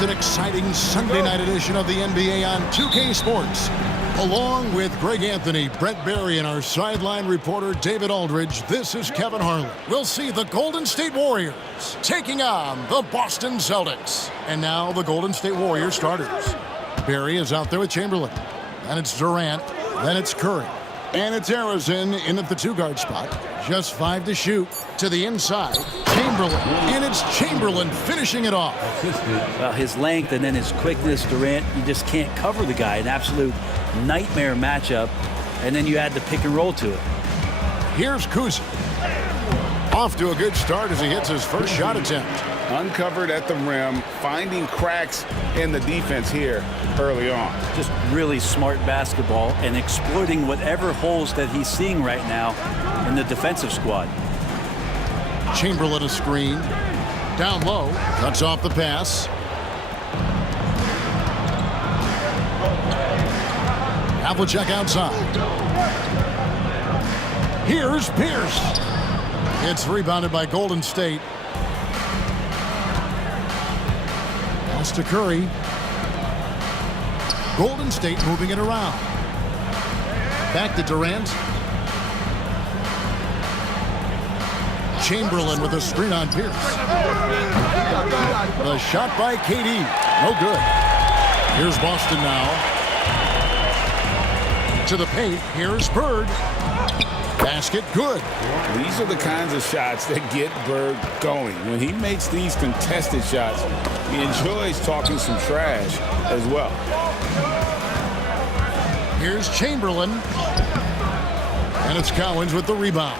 It's an exciting Sunday night edition of the NBA on 2K Sports. Along with Greg Anthony, Brent Barry, and our sideline reporter David Aldridge, this is Kevin Harlan. We'll see the Golden State Warriors taking on the Boston Celtics. And now the Golden State Warriors starters. Barry is out there with Chamberlain. Then it's Durant. Then it's Curry. And it's Arizin in at the two-guard spot. Just 5 to shoot. To the inside, Chamberlain. And it's Chamberlain finishing it off. Well, his length and then his quickness, Durant, you just can't cover the guy. An absolute nightmare matchup. And then you add the pick and roll to it. Here's Kuzma. Off to a good start as he hits his first shot attempt. Uncovered at the rim, finding cracks in the defense here early on. Just really smart basketball and exploiting whatever holes that he's seeing right now in the defensive squad. Chamberlain a screen. Down low. Cuts off the pass. Havlicek outside. Here's Pierce. It's rebounded by Golden State. Pass to Curry. Golden State moving it around. Back to Durant. Chamberlain with a screen on Pierce. The shot by KD. No good. Here's Boston now. To the paint. Here's Bird. Basket good. These are the kinds of shots that get Bird going. When he makes these contested shots, he enjoys talking some trash as well. Here's Chamberlain. And it's Cowens with the rebound.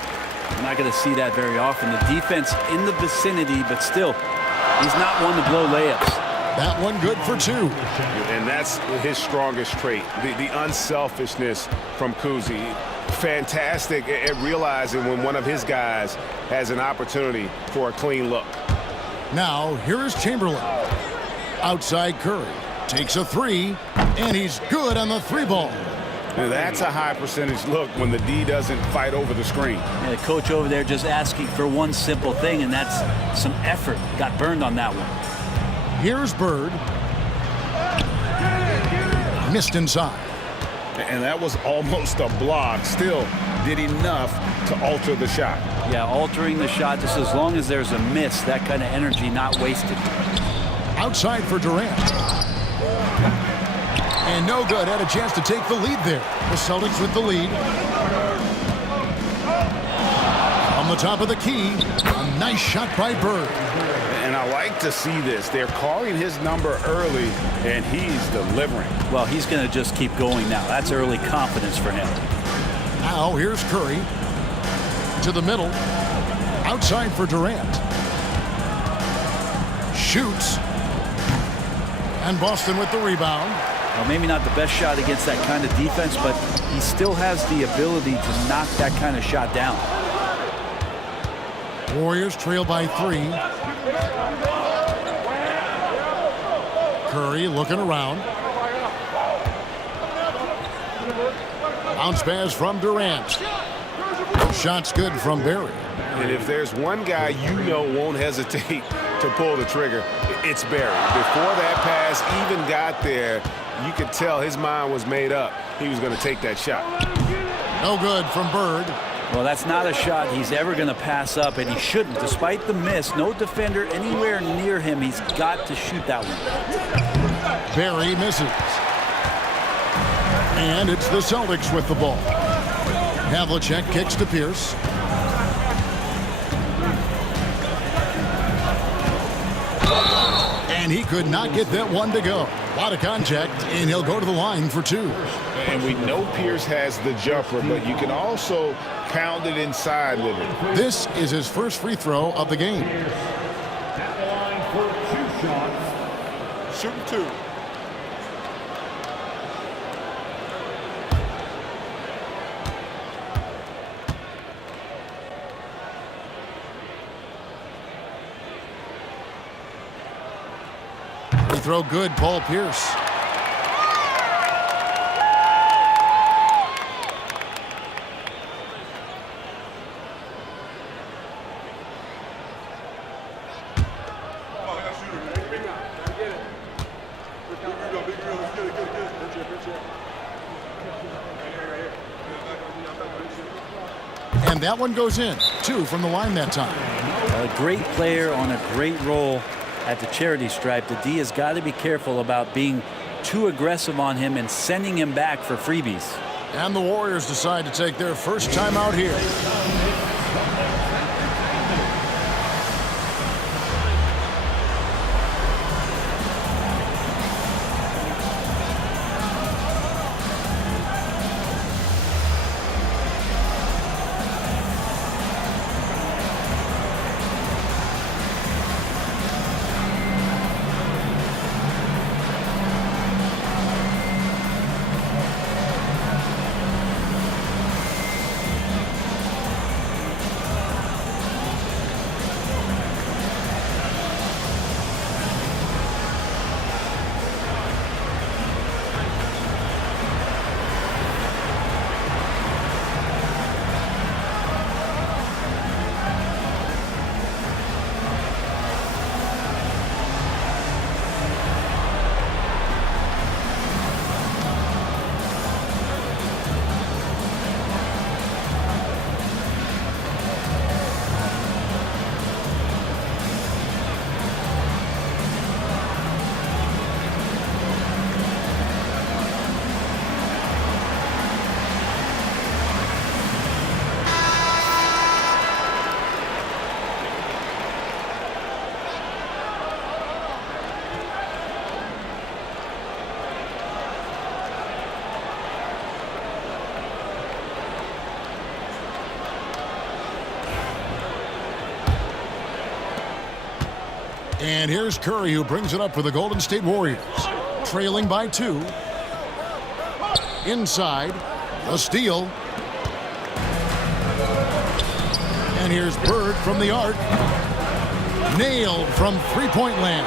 I'm not going to see that very often. The defense in the vicinity, but still, he's not one to blow layups. That one good for 2. And that's his strongest trait, the unselfishness from Kuzi. Fantastic at realizing when one of his guys has an opportunity for a clean look. Now, here is Chamberlain. Outside Curry. Takes a 3, and he's good on the 3 ball. Now that's a high percentage look when the D doesn't fight over the screen. Yeah, the coach over there just asking for one simple thing, and that's some effort. Got burned on that one. Here's Bird. Missed inside. And that was almost a block. Still did enough to alter the shot. Yeah, altering the shot just as long as there's a miss, that kind of energy not wasted. Outside for Durant. And no good. Had a chance to take the lead there. The Celtics with the lead. On the top of the key, a nice shot by Bird. And I like to see this. They're calling his number early, and he's delivering. Well, he's going to just keep going now. That's early confidence for him. Now here's Curry. To the middle. Outside for Durant. Shoots. And Boston with the rebound. Well, maybe not the best shot against that kind of defense, but he still has the ability to knock that kind of shot down. Warriors trail by 3. Curry looking around. Bounce pass from Durant. Shot's good from Barry. And if there's one guy you know won't hesitate to pull the trigger, it's Barry. Before that pass even got there, you could tell his mind was made up. He was going to take that shot. No good from Bird. Well, that's not a shot he's ever going to pass up, and he shouldn't. Despite the miss, no defender anywhere near him. He's got to shoot that one. Barry misses. And it's the Celtics with the ball. Havlicek kicks to Pierce. And he could not get that one to go. A lot of contact, and he'll go to the line for 2. And we know Pierce has the jumper, but you can also pound it inside with it. This is his first free throw of the game. At the line for 2 shots. Shooting 2. Free throw good, Paul Pierce. And that one goes in. 2 from the line that time. A great player on a great roll at the charity stripe. The D has got to be careful about being too aggressive on him and sending him back for freebies. And the Warriors decide to take their first time out here. And here's Curry, who brings it up for the Golden State Warriors. Trailing by 2. Inside. A steal. And here's Bird from the arc. Nailed from three-point land.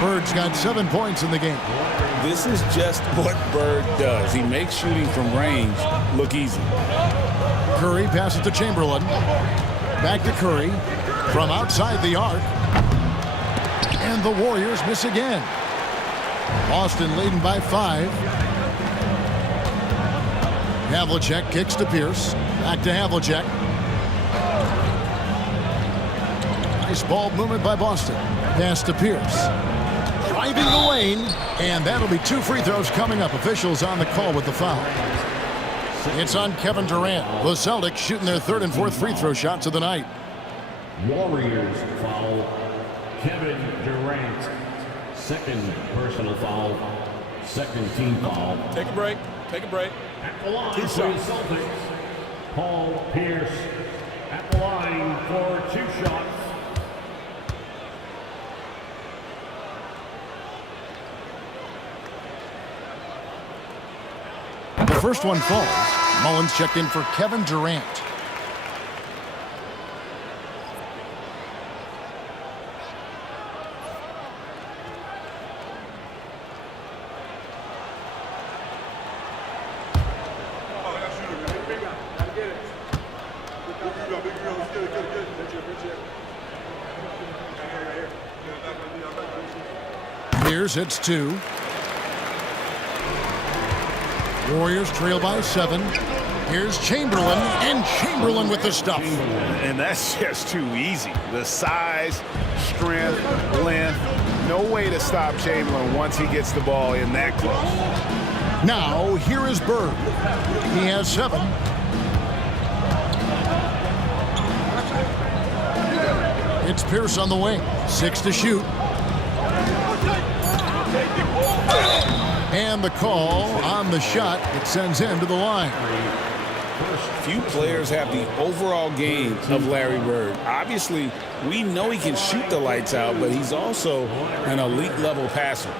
Bird's got 7 points in the game. This is just what Bird does. He makes shooting from range look easy. Curry passes to Chamberlain. Back to Curry. From outside the arc. And the Warriors miss again. Boston leading by 5. Havlicek kicks to Pierce. Back to Havlicek. Nice ball movement by Boston. Pass to Pierce. Driving the lane. And that'll be 2 free throws coming up. Officials on the call with the foul. It's on Kevin Durant. The Celtics shooting their 3rd and 4th free throw shots of the night. Warriors foul Kevin Durant. 2nd personal foul. 2nd team foul. Take a break. Take a break. At the line 2 for the shots. Celtics, Paul Pierce. At the line for 2 shots. The first one falls. Mullins checked in for Kevin Durant. Pierce hits 2. Warriors trail by 7. Here's Chamberlain, and Chamberlain with the stuff. And that's just too easy. The size, strength, length. No way to stop Chamberlain once he gets the ball in that close. Now, here is Bird. He has 7. It's Pierce on the wing. 6 to shoot. And the call on the shot. It sends him to the line. Few players have the overall game of Larry Bird. Obviously, we know he can shoot the lights out, but he's also an elite level passer.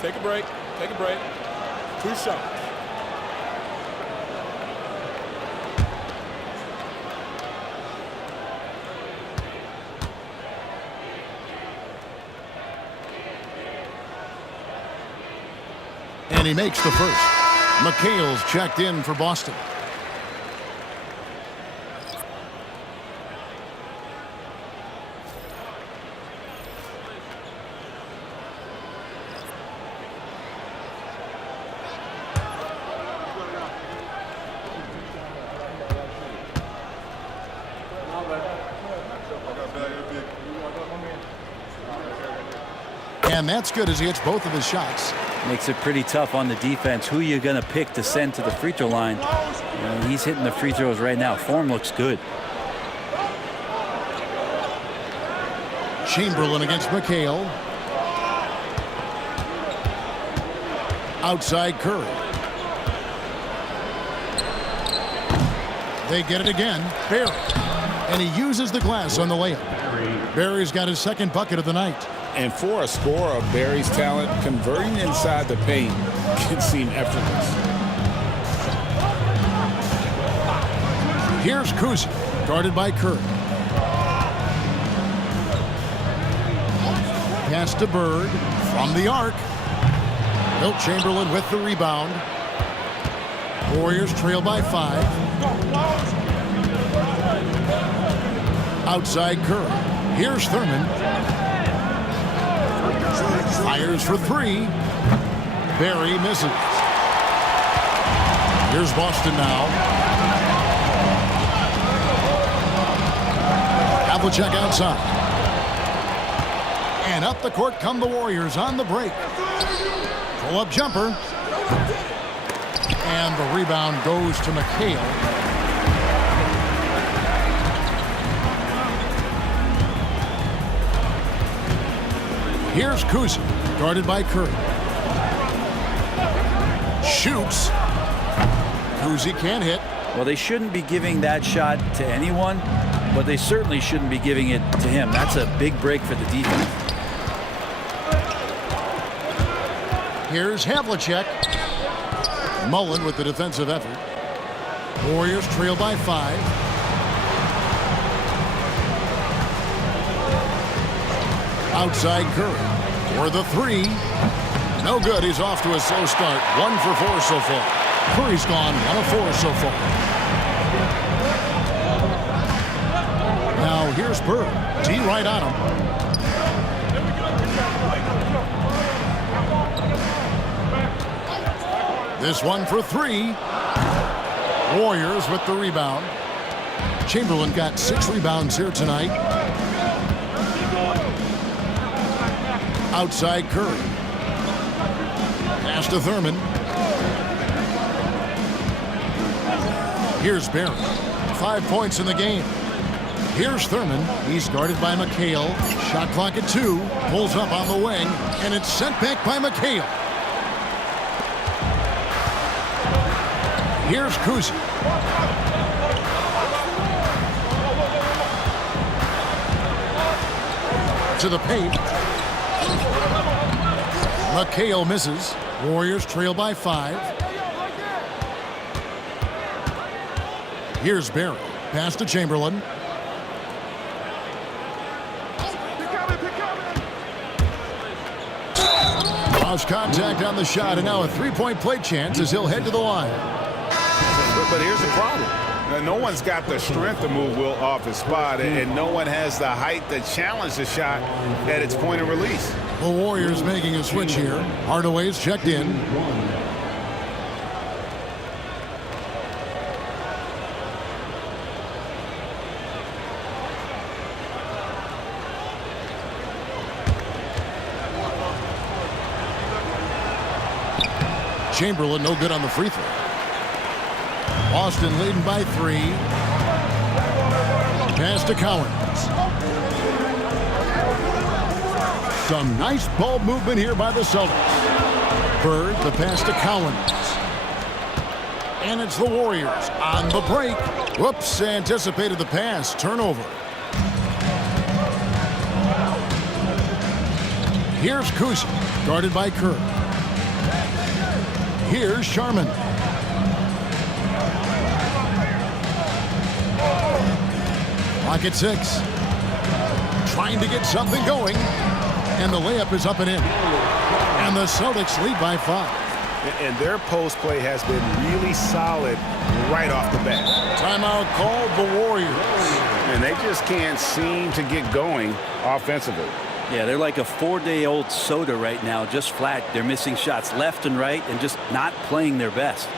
Take a break. Take a break. 2 shots. And he makes the first. McHale's checked in for Boston. And that's good as he hits both of his shots. Makes it pretty tough on the defense. Who you're going to pick to send to the free throw line. He's hitting the free throws right now. Form looks good. Chamberlain against McHale. Outside Curry. They get it again. Barry. And he uses the glass on the layup. Barry's got his second bucket of the night. And for a scorer of Barry's talent, converting inside the paint can seem effortless. Here's Kuzi, guarded by Curry. Pass to Bird from the arc. Wilt Chamberlain with the rebound. Warriors trail by 5. Outside Curry. Here's Thurman. Fires for 3. Barry misses. Here's Boston now. Havlicek outside. And up the court come the Warriors on the break. Pull-up jumper. And the rebound goes to McHale. Here's Kuzi, guarded by Curry. Shoots. Kuzi can't hit. Well, they shouldn't be giving that shot to anyone, but they certainly shouldn't be giving it to him. That's a big break for the defense. Here's Havlicek. Mullen with the defensive effort. Warriors trail by 5. Outside Curry for the 3. No good. He's off to a slow start. 1 for 4 so far. Curry's gone 1 of 4 so far. Now here's Bird. D right on him. This one for 3. Warriors with the rebound. Chamberlain got 6 rebounds here tonight. Outside Curry. Pass to Thurman. Here's Barry. 5 points in the game. Here's Thurman. He's guarded by McHale. Shot clock at 2. Pulls up on the wing. And it's sent back by McHale. Here's Kuzi. To the paint. McHale misses. Warriors trail by 5. Here's Barry. Pass to Chamberlain. Lost contact on the shot, and now a 3-point play chance as he'll head to the line. But here's the problem. No one's got the strength to move Wilt off his spot, and no one has the height to challenge the shot at its point of release. The Warriors making a switch here. Hardaway's checked in. Chamberlain no good on the free throw. Boston leading by 3. Pass to Cowens. Some nice ball movement here by the Celtics. Bird, the pass to Cowens. And it's the Warriors on the break. Whoops, anticipated the pass. Turnover. Here's Kuzi, guarded by Kerr. Here's Sharman. Clock at 6. Trying to get something going. And the layup is up and in. And the Celtics lead by 5. And their post play has been really solid right off the bat. Timeout called the Warriors. And they just can't seem to get going offensively. Yeah, they're like a 4-day-old soda right now, just flat. They're missing shots left and right and just not playing their best.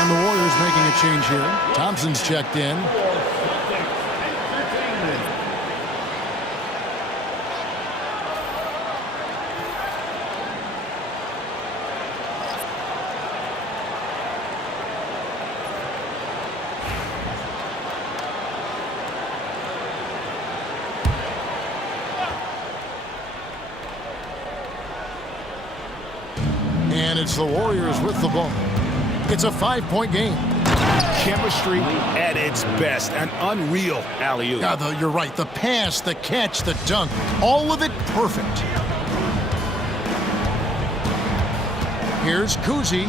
And the Warriors making a change here. Thompson's checked in. And it's the Warriors with the ball. It's a 5-point game. Chemistry at its best. An unreal alley-oop. Yeah, you're right. The pass, the catch, the dunk, all of it perfect. Here's Kuzi.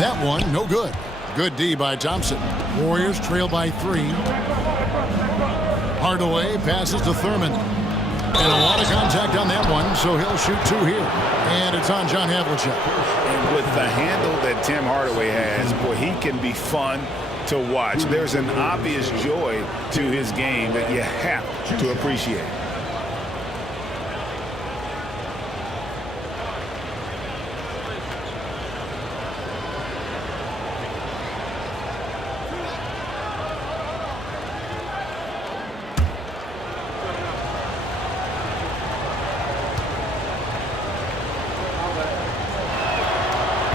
That one, no good. Good D by Thompson. Warriors trail by 3. Hardaway passes to Thurman. And a lot of contact on that one, so he'll shoot 2 here. And it's on John Havlicek. And with the handle that Tim Hardaway has, boy, he can be fun to watch. There's an obvious joy to his game that you have to appreciate.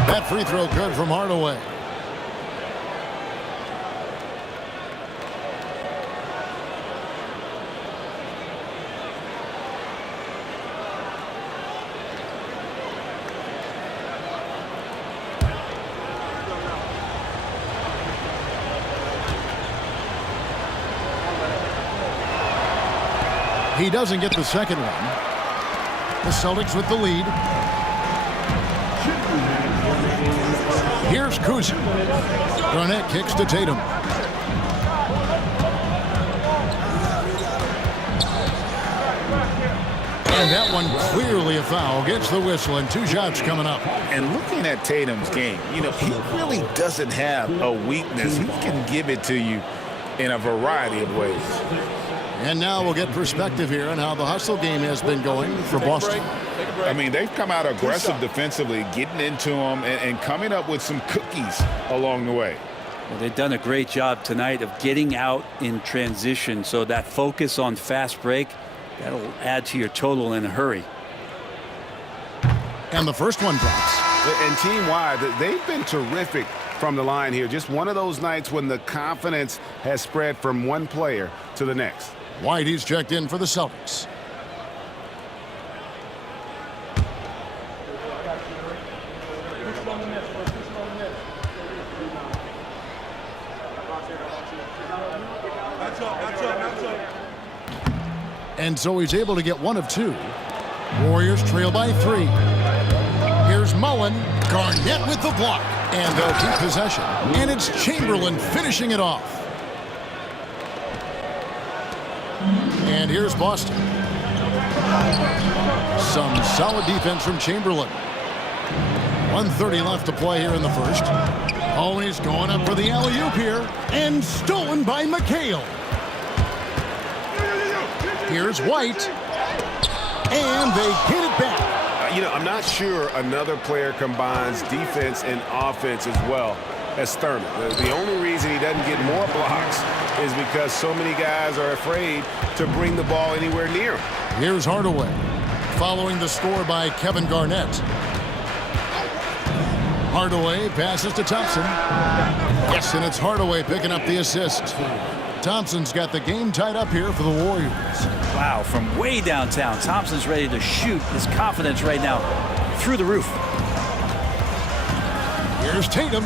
That free throw good from Hardaway. He doesn't get the second one. The Celtics with the lead. Here's Kuzi. Garnett kicks to Tatum. And that one clearly a foul. Gets the whistle and 2 shots coming up. And looking at Tatum's game, you know, he really doesn't have a weakness. He can give it to you in a variety of ways. And now we'll get perspective here on how the hustle game has been going for Boston. I mean, they've come out aggressive defensively, getting into them and coming up with some cookies along the way. Well, they've done a great job tonight of getting out in transition, so that focus on fast break, that'll add to your total in a hurry. And the first one drops. And team-wide, they've been terrific from the line here. Just one of those nights when the confidence has spread from one player to the next. Whitey's checked in for the Celtics. And so he's able to get 1 of 2. Warriors trail by 3. Here's Mullen. Garnett with the block. And they'll keep possession. And it's Chamberlain finishing it off. And here's Boston. Some solid defense from Chamberlain. 1:30 left to play here in the first. Oh, he's going up for the alley-oop here. And stolen by McHale. Here's White. And they get it back. You know, I'm not sure another player combines defense and offense as well as Thurman. The only reason he doesn't get more blocks is because so many guys are afraid to bring the ball anywhere near him. Here's Hardaway, following the score by Kevin Garnett. Hardaway passes to Thompson. Yes, and it's Hardaway picking up the assist. Thompson's got the game tied up here for the Warriors. Wow, from way downtown, Thompson's ready to shoot. His confidence right now through the roof. Here's Tatum.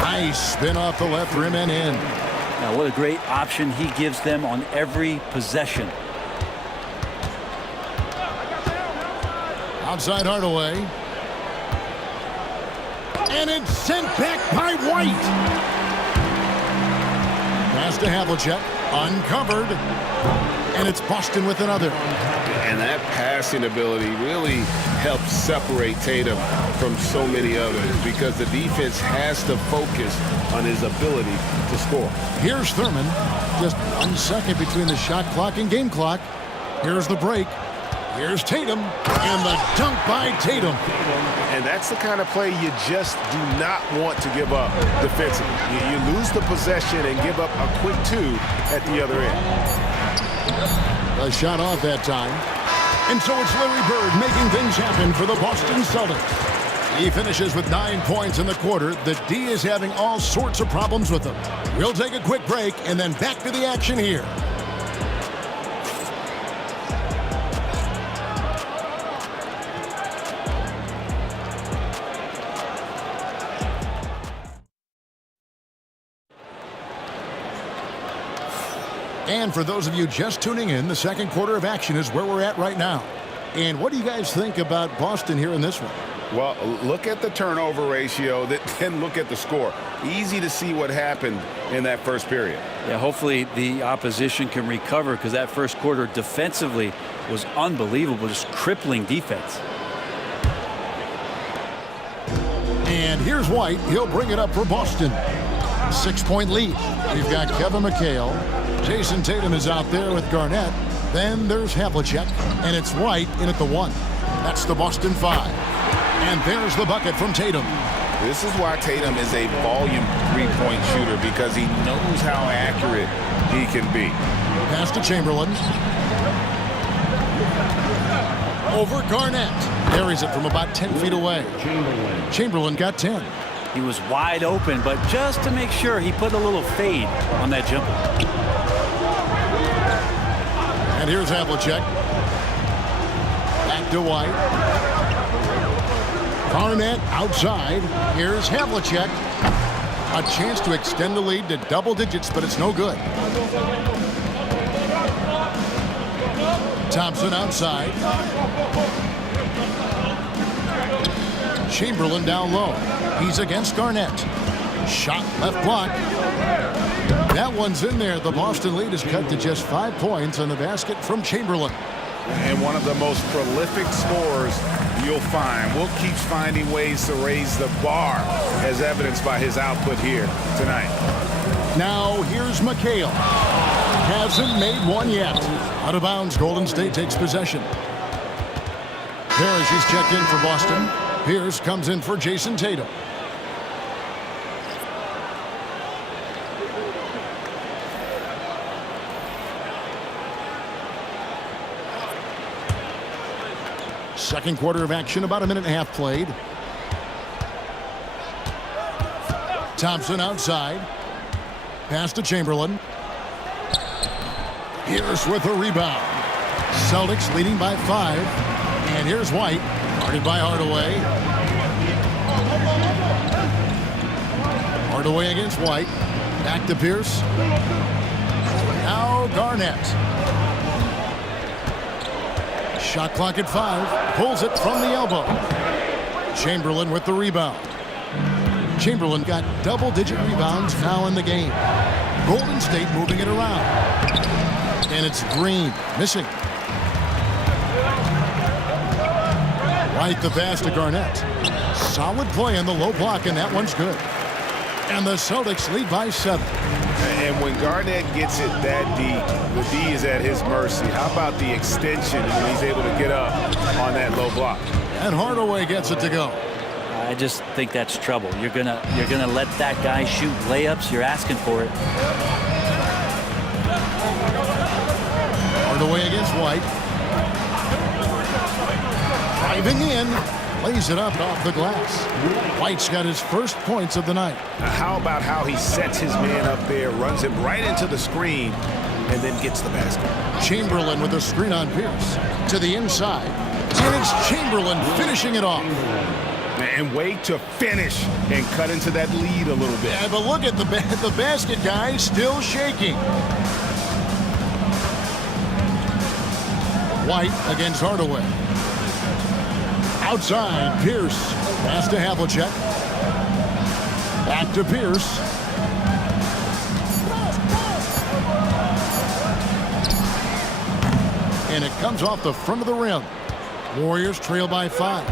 Nice spin off the left rim and in. Now, what a great option he gives them on every possession. Outside Hardaway. And it's sent back by White. Pass to Havlicek. Uncovered. And it's Boston with another. And that passing ability really helps separate Tatum from so many others because the defense has to focus on his ability to score. Here's Thurman. Just 1 second between the shot clock and game clock. Here's the break. Here's Tatum, and the dunk by Tatum. And that's the kind of play you just do not want to give up defensively. You lose the possession and give up a quick two at the other end. A shot off that time. And so it's Larry Bird making things happen for the Boston Celtics. He finishes with 9 points in the quarter. The D is having all sorts of problems with him. We'll take a quick break and then back to the action here. And for those of you just tuning in, the second quarter of action is where we're at right now. And what do you guys think about Boston here in this one? Well, look at the turnover ratio, then look at the score. Easy to see what happened in that first period. Yeah, hopefully the opposition can recover because that first quarter defensively was unbelievable, just crippling defense. And here's White. He'll bring it up for Boston. 6-point lead. We've got Kevin McHale. Jason Tatum is out there with Garnett. Then there's Havlicek, and it's White in at the 1. That's the Boston 5. And there's the bucket from Tatum. This is why Tatum is a volume three-point shooter, because he knows how accurate he can be. Pass to Chamberlain. Over Garnett. Carries it from about 10 feet away. Chamberlain got 10. He was wide open, but just to make sure, he put a little fade on that jumper. And here's Havlicek. Back to White. Garnett outside. Here's Havlicek. A chance to extend the lead to double digits, but it's no good. Thompson outside. Chamberlain down low. He's against Garnett. Shot left block. That one's in there. The Boston lead is cut to just 5 points on the basket from Chamberlain. And one of the most prolific scorers you'll find. Will keeps finding ways to raise the bar, as evidenced by his output here tonight. Now here's McHale. Hasn't made one yet. Out of bounds, Golden State takes possession. Parrish is checked in for Boston. Pierce comes in for Jason Tatum. Second quarter of action, about a minute and a half played. Thompson outside. Pass to Chamberlain. Pierce with a rebound. Celtics leading by 5. And here's White. Guarded by Hardaway. Hardaway against White. Back to Pierce. Now Garnett. Shot clock at 5. Pulls it from the elbow. Chamberlain with the rebound. Chamberlain got double-digit rebounds now in the game. Golden State moving it around. And it's Green missing. White the pass to Garnett. Solid play in the low block, and that one's good. And the Celtics lead by 7. And when Garnett gets it that deep, the D is at his mercy. How about the extension when he's able to get up on that low block? And Hardaway gets it to go. I just think that's trouble. You're gonna let that guy shoot layups. You're asking for it. Hardaway against White. Driving in. Lays it up off the glass. White's got his first points of the night. How about how he sets his man up there, runs him right into the screen, and then gets the basket. Chamberlain with a screen on Pierce. To the inside. And it's Chamberlain finishing it off. And wait to finish and cut into that lead a little bit. Yeah, but look at the basket, guys, still shaking. White against Hardaway. Outside, Pierce. Pass to Havlicek. Back to Pierce. And it comes off the front of the rim. Warriors trail by 5.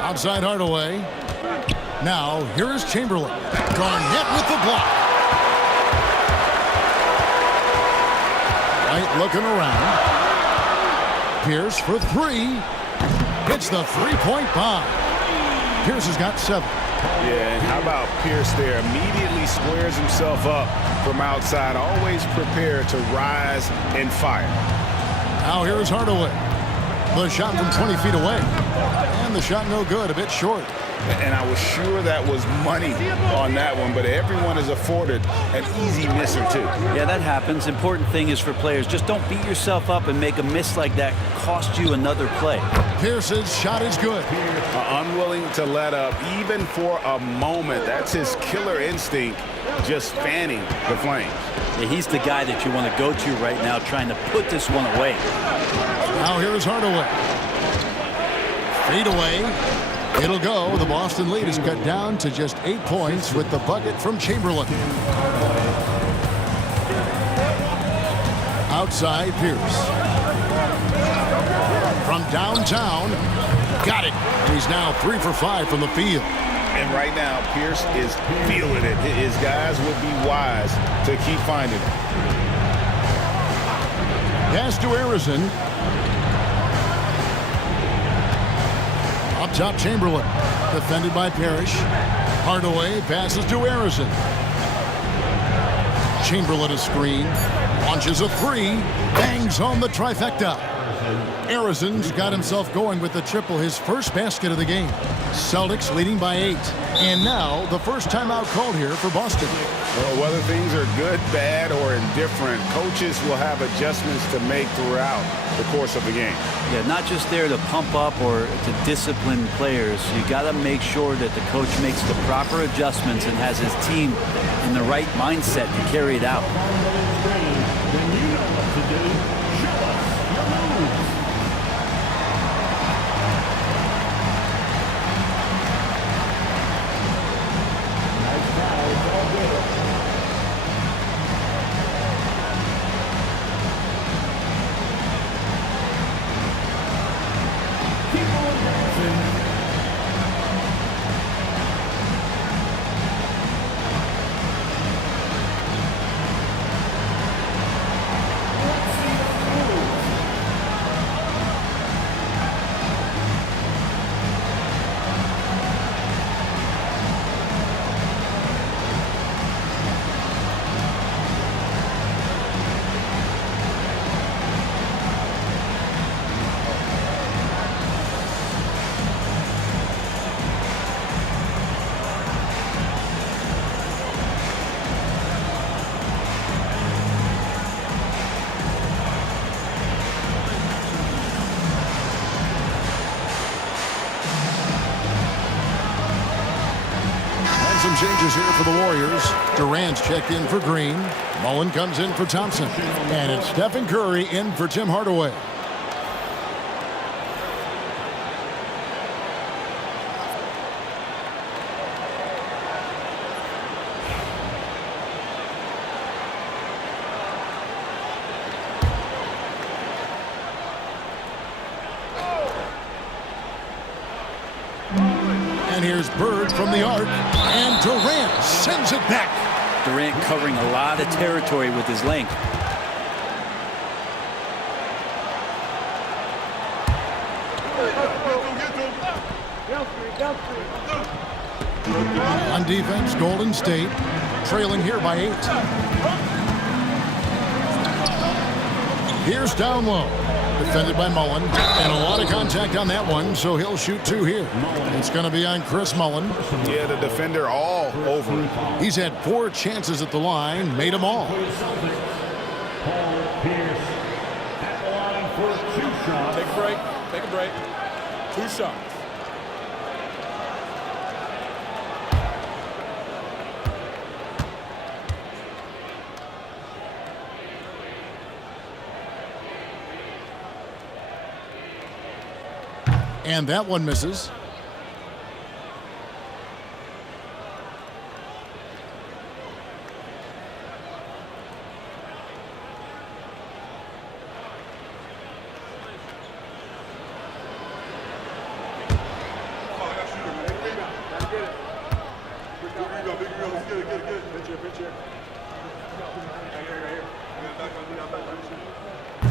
Outside Hardaway. Now, here is Chamberlain. Garnett with the block. right, looking around. Pierce for three. Hits the three-point bomb. Pierce has got 7. Yeah, and how about Pierce there? Immediately squares himself up from outside. Always prepared to rise and fire. Now here's Hardaway. The shot from 20 feet away. And the shot no good, a bit short. And I was sure that was money on that one, but everyone is afforded an easy miss or two. Yeah, that happens. Important thing is for players, just don't beat yourself up and make a miss like that cost you another play. Pierce's shot is good. Unwilling to let up even for a moment. That's his killer instinct, just fanning the flames. Yeah, he's the guy that you want to go to right now trying to put this one away. Now here's Hardaway. Fade away. It'll go. The Boston lead is cut down to just 8 points with the bucket from Chamberlain. Outside, Pierce. From downtown. Got it. And he's now 3 for 5 from the field. And right now, Pierce is feeling it. His guys would be wise to keep finding it. Pass to Harrison. Up top, Chamberlain. Defended by Parrish. Hardaway passes to Harrison. Chamberlain a screen. Launches a three. Bangs home the trifecta. Harrison's got himself going with the triple, his first basket of the game. Celtics leading by 8. And now the first timeout called here for Boston. Well, whether things are good, bad, or indifferent, coaches will have adjustments to make throughout the course of the game. Yeah, not just there to pump up or to discipline players. You got to make sure that the coach makes the proper adjustments and has his team in the right mindset to carry it out. Then you know what to do. Show us your moves. Nice foul. It's all good. Keep on dancing. Let's see those moves. And some changes here for the Warriors. Durant's checked in for Green. Mullen comes in for Thompson. And it's Stephen Curry in for Tim Hardaway. And here's Bird from the arc. And Durant sends it back. Durant covering a lot of territory with his length. On defense, Golden State trailing here by 8. Here's down low. Defended by Mullen. And a lot of contact on that one, so he'll shoot 2 here. It's going to be on Chris Mullen. Yeah, the defender all over him. He's had 4 chances at the line, made them all. Paul Pierce at the line for 2 shots. Take a break. Take a break. 2 shots. And that one misses.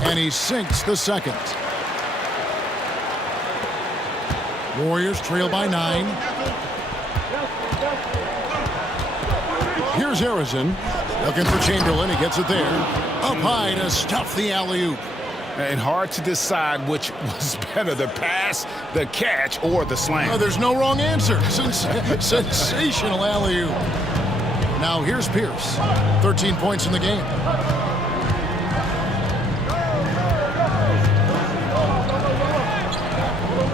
And he sinks the second. Warriors trail by 9. Here's Arizin. Looking for Chamberlain. He gets it there. Up high to stuff the alley-oop. And hard to decide which was better, the pass, the catch, or the slam. Oh, there's no wrong answer. Sensational alley-oop. Now here's Pierce. 13 points in the game.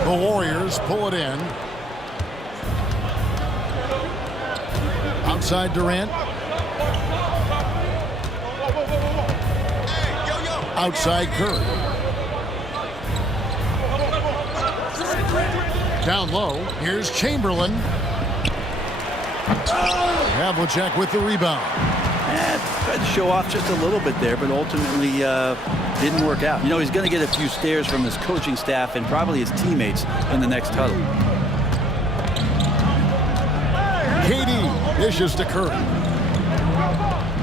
The Warriors pull it in. Outside Durant. Outside Curry. Down low. Here's Chamberlain. Havlicek with the rebound. Tried to show off just a little bit there, but ultimately didn't work out. You know, he's going to get a few stares from his coaching staff and probably his teammates in the next huddle. KD dishes to Curry.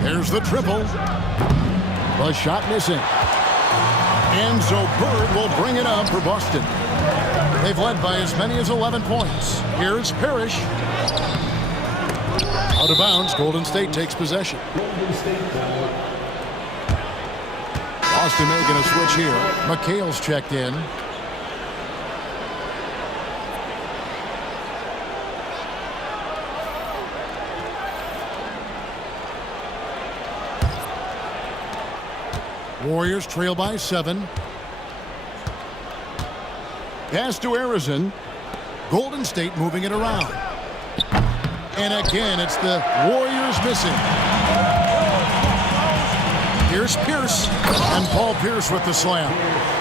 There's the triple. The shot missing. And so Bird will bring it up for Boston. They've led by as many as 11 points. Here's Parrish. Out of bounds, Golden State takes possession. Boston making a switch here. McHale's checked in. Warriors trail by 7. Pass to Arizin. Golden State moving it around. And again, it's the Warriors missing. Here's Pierce. And Paul Pierce with the slam.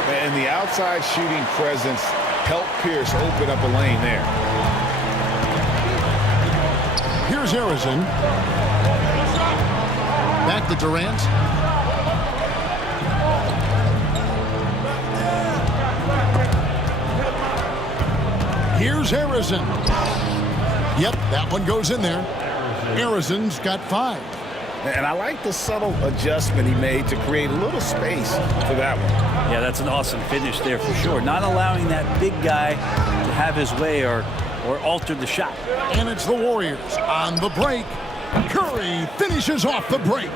And the outside shooting presence helped Pierce open up a lane there. Here's Arizin. Back to Durant. Here's Arizin. Yep, that one goes in there. Arizin's got 5. And I like the subtle adjustment he made to create a little space for that one. Yeah, that's an awesome finish there for sure. Not allowing that big guy to have his way or alter the shot. And it's the Warriors on the break. Curry finishes off the break.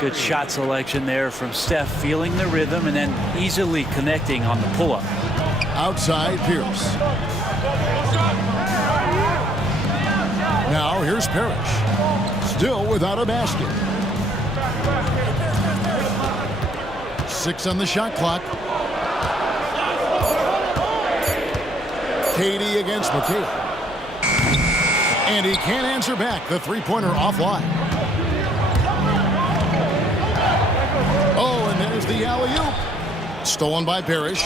Good shot selection there from Steph, feeling the rhythm and then easily connecting on the pull-up. Outside Pierce. Now here's Parrish. Still without a basket. 6 on the shot clock. KD against McHale. And he can't answer back. The three-pointer offline. Oh, and there's the alley-oop. Stolen by Parrish.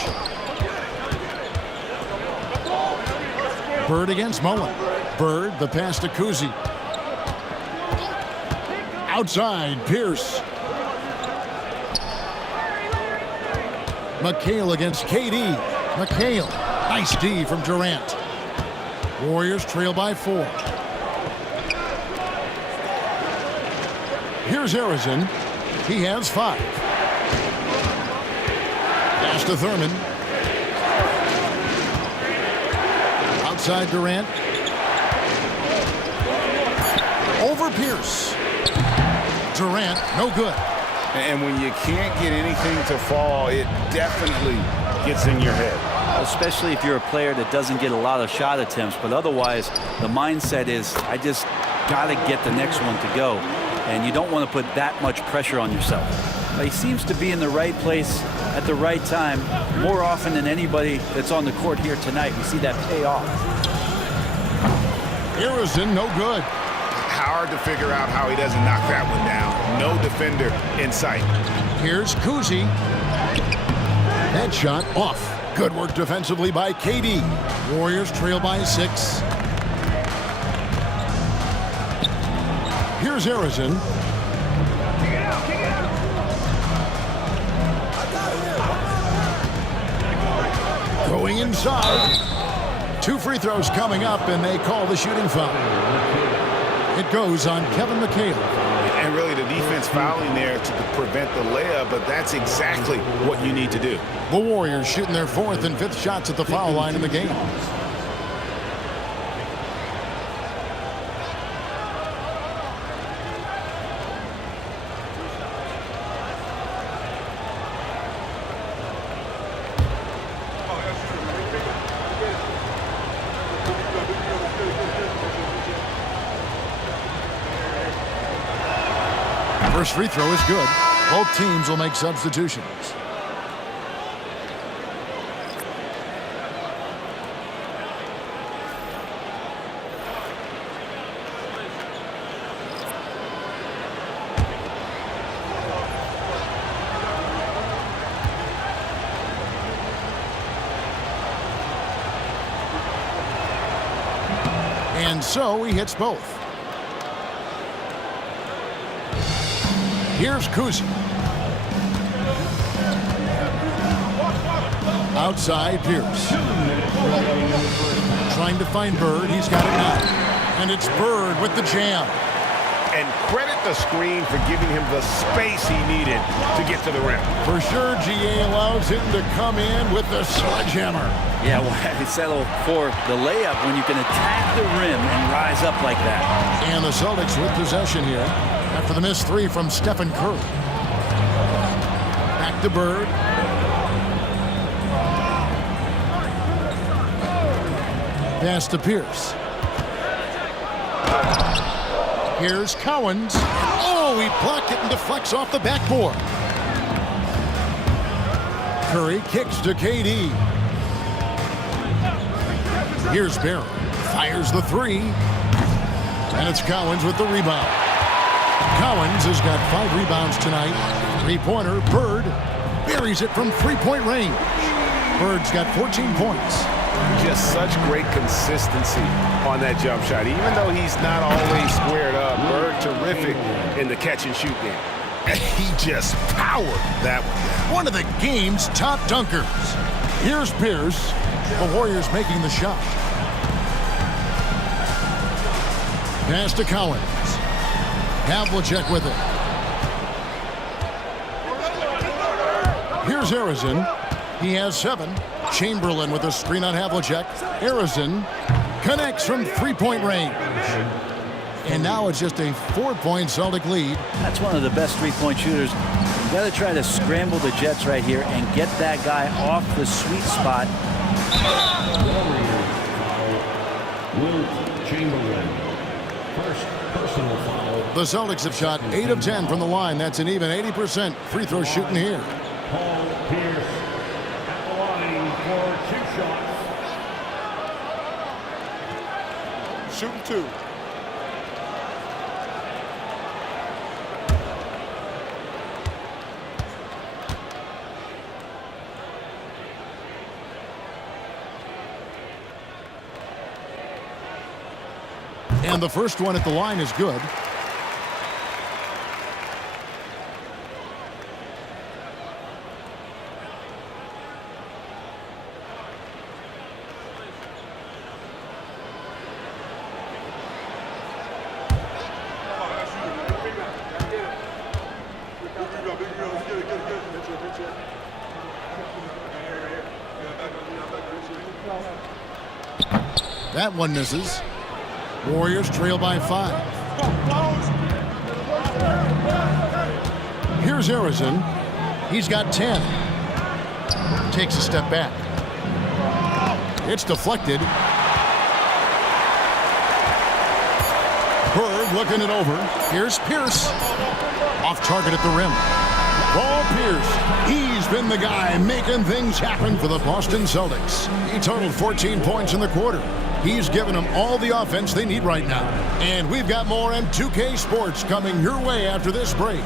Bird against Mullen. Bird, the pass to Kuzi. Outside, Pierce. McHale against KD. McHale. Nice D from Durant. Warriors trail by 4. Here's Arizin. He has 5. Pass to Thurman. Outside Durant. Over Pierce. Durant, no good. And when you can't get anything to fall, it definitely gets in your head. Especially if you're a player that doesn't get a lot of shot attempts, but otherwise the mindset is I just got to get the next one to go, and you don't want to put that much pressure on yourself. But he seems to be in the right place at the right time more often than anybody that's on the court here tonight. We see that pay off. Arizin, no good. Hard to figure out how he doesn't knock that one down. No defender in sight. Here's Kuzi. That shot off. Good work defensively by KD. Warriors trail by 6. Here's Arizin. Going inside. 2 free throws coming up, and they call the shooting foul. It goes on Kevin McHale. And really the defense defense fouling there to prevent the layup, but that's exactly what you need to do. The Warriors shooting their 4th and 5th shots at the foul line in the game. First free throw is good. Both teams will make substitutions. And so he hits both. Here's Kuzi. Outside, Pierce. Trying to find Bird. He's got it now. And it's Bird with the jam. And credit the screen for giving him the space he needed to get to the rim. For sure, GA allows him to come in with the sledgehammer. Yeah, well, settle for the layup when you can attack the rim and rise up like that. And the Celtics with possession here after the missed 3 from Stephen Curry. Back to Bird. Pass to Pierce. Here's Cowens. Oh, he blocked it and deflects off the backboard. Curry kicks to KD. Here's Barron. Fires the 3. And it's Cowens with the rebound. Cowens has got 5 rebounds tonight. 3-pointer. Bird buries it from 3-point range. Bird's got 14 points. Just such great consistency on that jump shot. Even though he's not always squared up, Bird terrific in the catch and shoot game. And he just powered that one. One of the game's top dunkers. Here's Pierce. The Warriors making the shot. Pass to Cowens. Havlicek with it. Here's Arizin. He has 7. Chamberlain with a screen on Havlicek. Arizin connects from 3-point range. And now it's just a 4-point Celtic lead. That's one of the best 3-point shooters. You got to try to scramble the Jets right here and get that guy off the sweet spot. Wilt Chamberlain. First personal foul. The Celtics have shot 8 of 10 from the line. That's an even 80% free throw shooting here. Paul Pierce at the line for 2 shots. Shooting 2. And the first one at the line is good. That one misses. Warriors trail by 5. Here's Arizin. He's got 10. Takes a step back. It's deflected. Bird looking it over. Here's Pierce. Off target at the rim. Paul Pierce. He's been the guy making things happen for the Boston Celtics. He totaled 14 points in the quarter. He's given them all the offense they need right now. And we've got more M2K Sports coming your way after this break.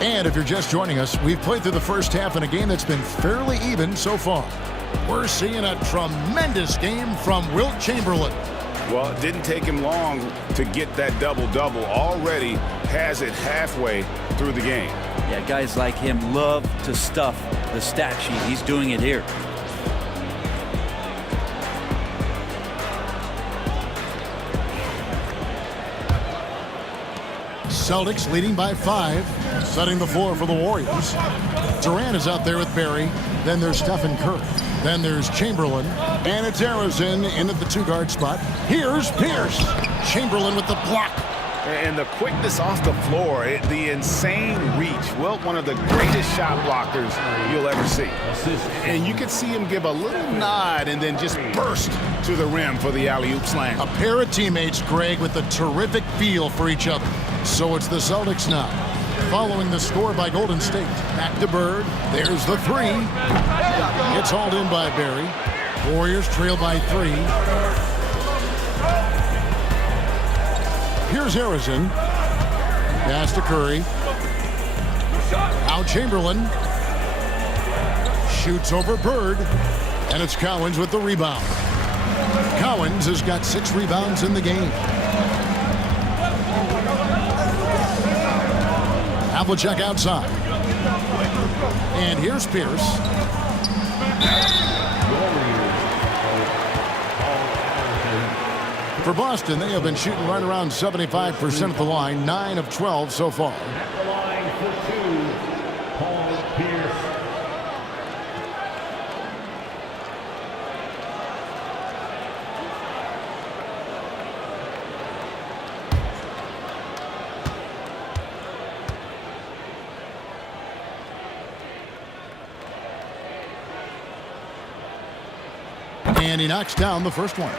And if you're just joining us, we've played through the first half in a game that's been fairly even so far. We're seeing a tremendous game from Wilt Chamberlain. Well, it didn't take him long to get that double-double. Already has it halfway through the game. Yeah, guys like him love to stuff the stat sheet. He's doing it here. Celtics leading by 5, setting the floor for the Warriors. Durant is out there with Barry. Then there's Stephen Curry. Then there's Chamberlain. And it's Arizin in at the 2-guard spot. Here's Pierce. Chamberlain with the block. And the quickness off the floor, the insane reach. Wilt, one of the greatest shot blockers you'll ever see. And you could see him give a little nod and then just burst to the rim for the alley-oop slam. A pair of teammates, Greg, with a terrific feel for each other. So it's the Celtics now, following the score by Golden State. Back to Bird. There's the 3. It's hauled in by Barry. Warriors trail by 3. Here's Harrison. Pass to Curry. Out Chamberlain. Shoots over Bird. And it's Cowens with the rebound. Cowens has got 6 rebounds in the game. Havlicek outside. And here's Pierce. For Boston, they have been shooting right around 75% at the line, 9 of 12 so far. At the line for 2, Paul Pierce. And he knocks down the first one.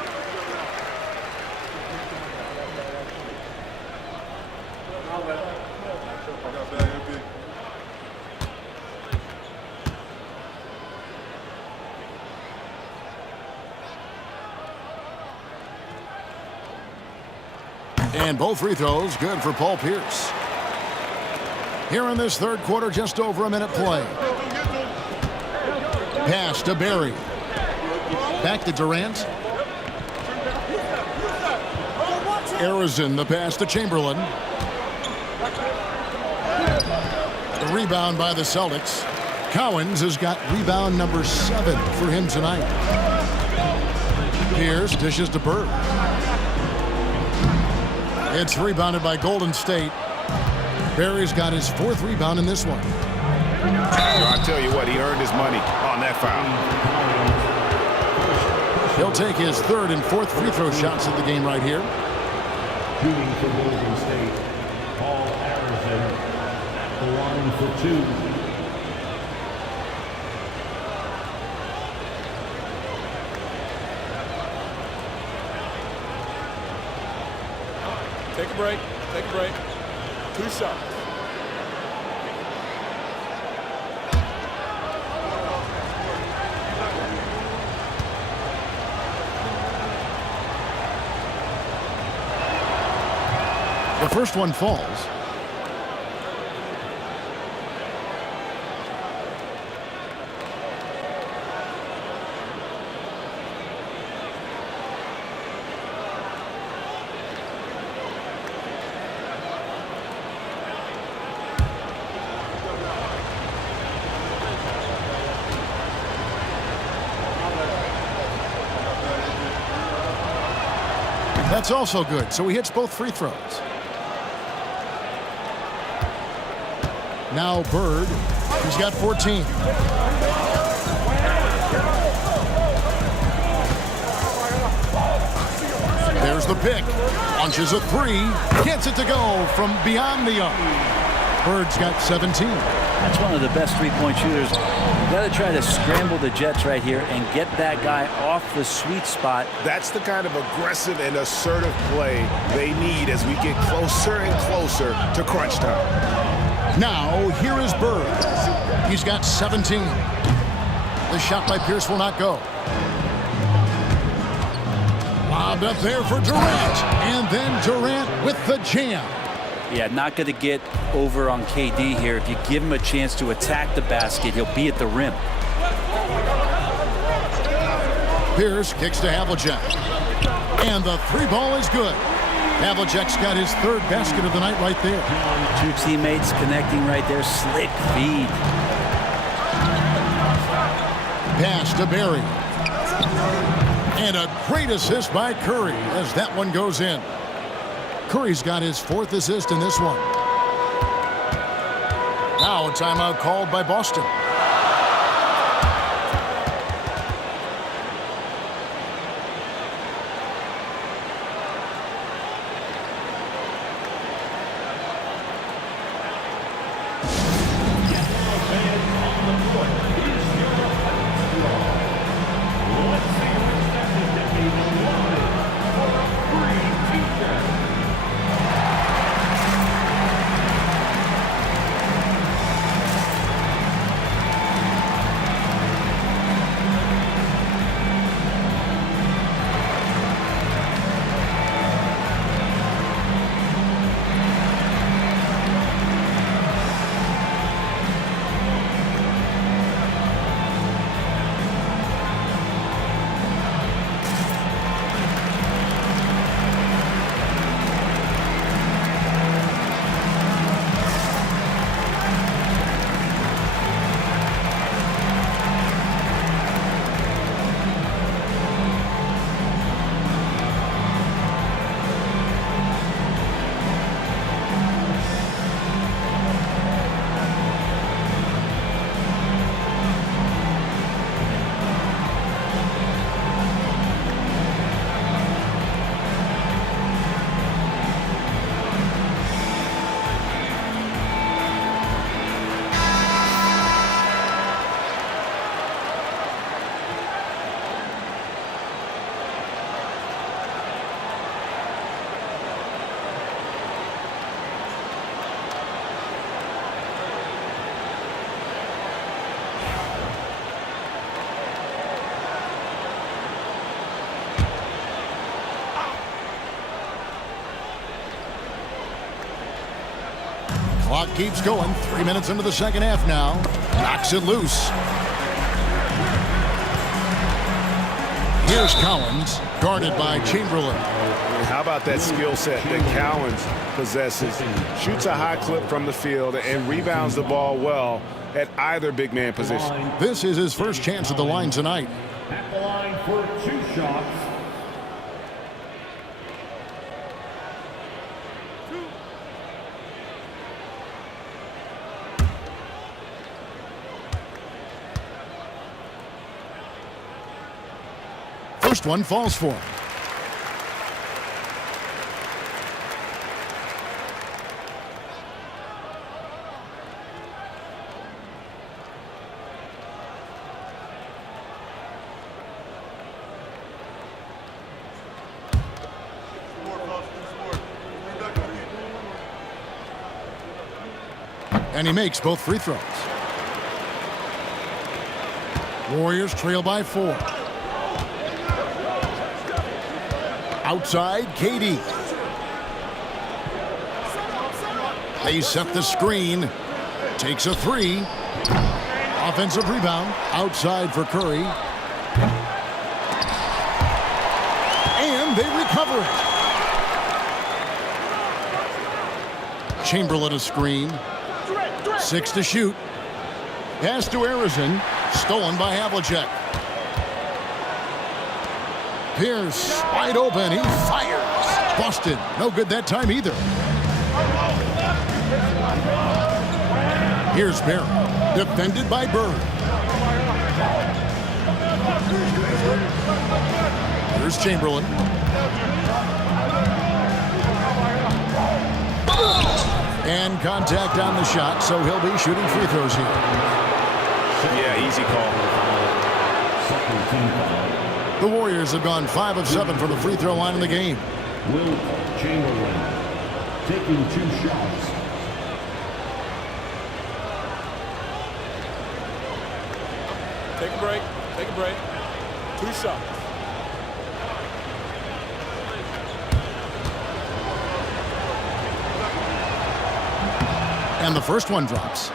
And both free throws good for Paul Pierce. Here in this third quarter, just over a minute play. Pass to Barry. Back to Durant. Arizin, the pass to Chamberlain. The rebound by the Celtics. Cowens has got rebound number 7 for him tonight. Pierce dishes to Bird. It's rebounded by Golden State. Barry's got his 4th rebound in this one. I'll tell you what, he earned his money on that foul. He'll take his 3rd and 4th free throw shots of the game right here. Shooting for Golden State, Paul Arizin at the line for 2. Take a break. Take a break. 2 shots. The first one falls. That's also good, so he hits both free throws. Now Bird, he's got 14. There's the pick. Launches a 3. Gets it to go from beyond the arc. Bird's got 17. That's one of the best three-point shooters. You got to try to scramble the Jets right here and get that guy off the sweet spot. That's the kind of aggressive and assertive play they need as we get closer and closer to crunch time. Now, here is Bird. He's got 17. The shot by Pierce will not go. Lobbed up there for Durant. And then Durant with the jam. Yeah, not going to get over on KD here. If you give him a chance to attack the basket, he'll be at the rim. Pierce kicks to Havlicek. And the three ball is good. Havlicek's got his third basket of the night right there. Two teammates connecting right there. Slick feed. Pass to Barry. And a great assist by Curry as that one goes in. Curry's got his fourth assist in this one. Now a timeout called by Boston. Clock keeps going. 3 minutes into the second half now. Knocks it loose. Here's Collins, guarded by Chamberlain. How about that skill set that Collins possesses? Shoots a high clip from the field and rebounds the ball well at either big man position. This is his first chance at the line tonight. At the line for 2 shots. First one falls for him. And he makes both free throws. Warriors trail by 4. Outside, KD. They set the screen. Takes a 3. Offensive rebound. Outside for Curry. And they recover it. Chamberlain a screen. 6 to shoot. Pass to Arizin. Stolen by Havlicek. Pierce wide open. He fires. Boston. No good that time either. Here's Barry. Defended by Bird. Here's Chamberlain. And contact on the shot, so he'll be shooting free throws here. Yeah, easy call. The Warriors have gone 5 of 7 from the free throw line in the game. Wilt Chamberlain taking 2 shots. Take a break. Take a break. 2 shots. And the first one drops.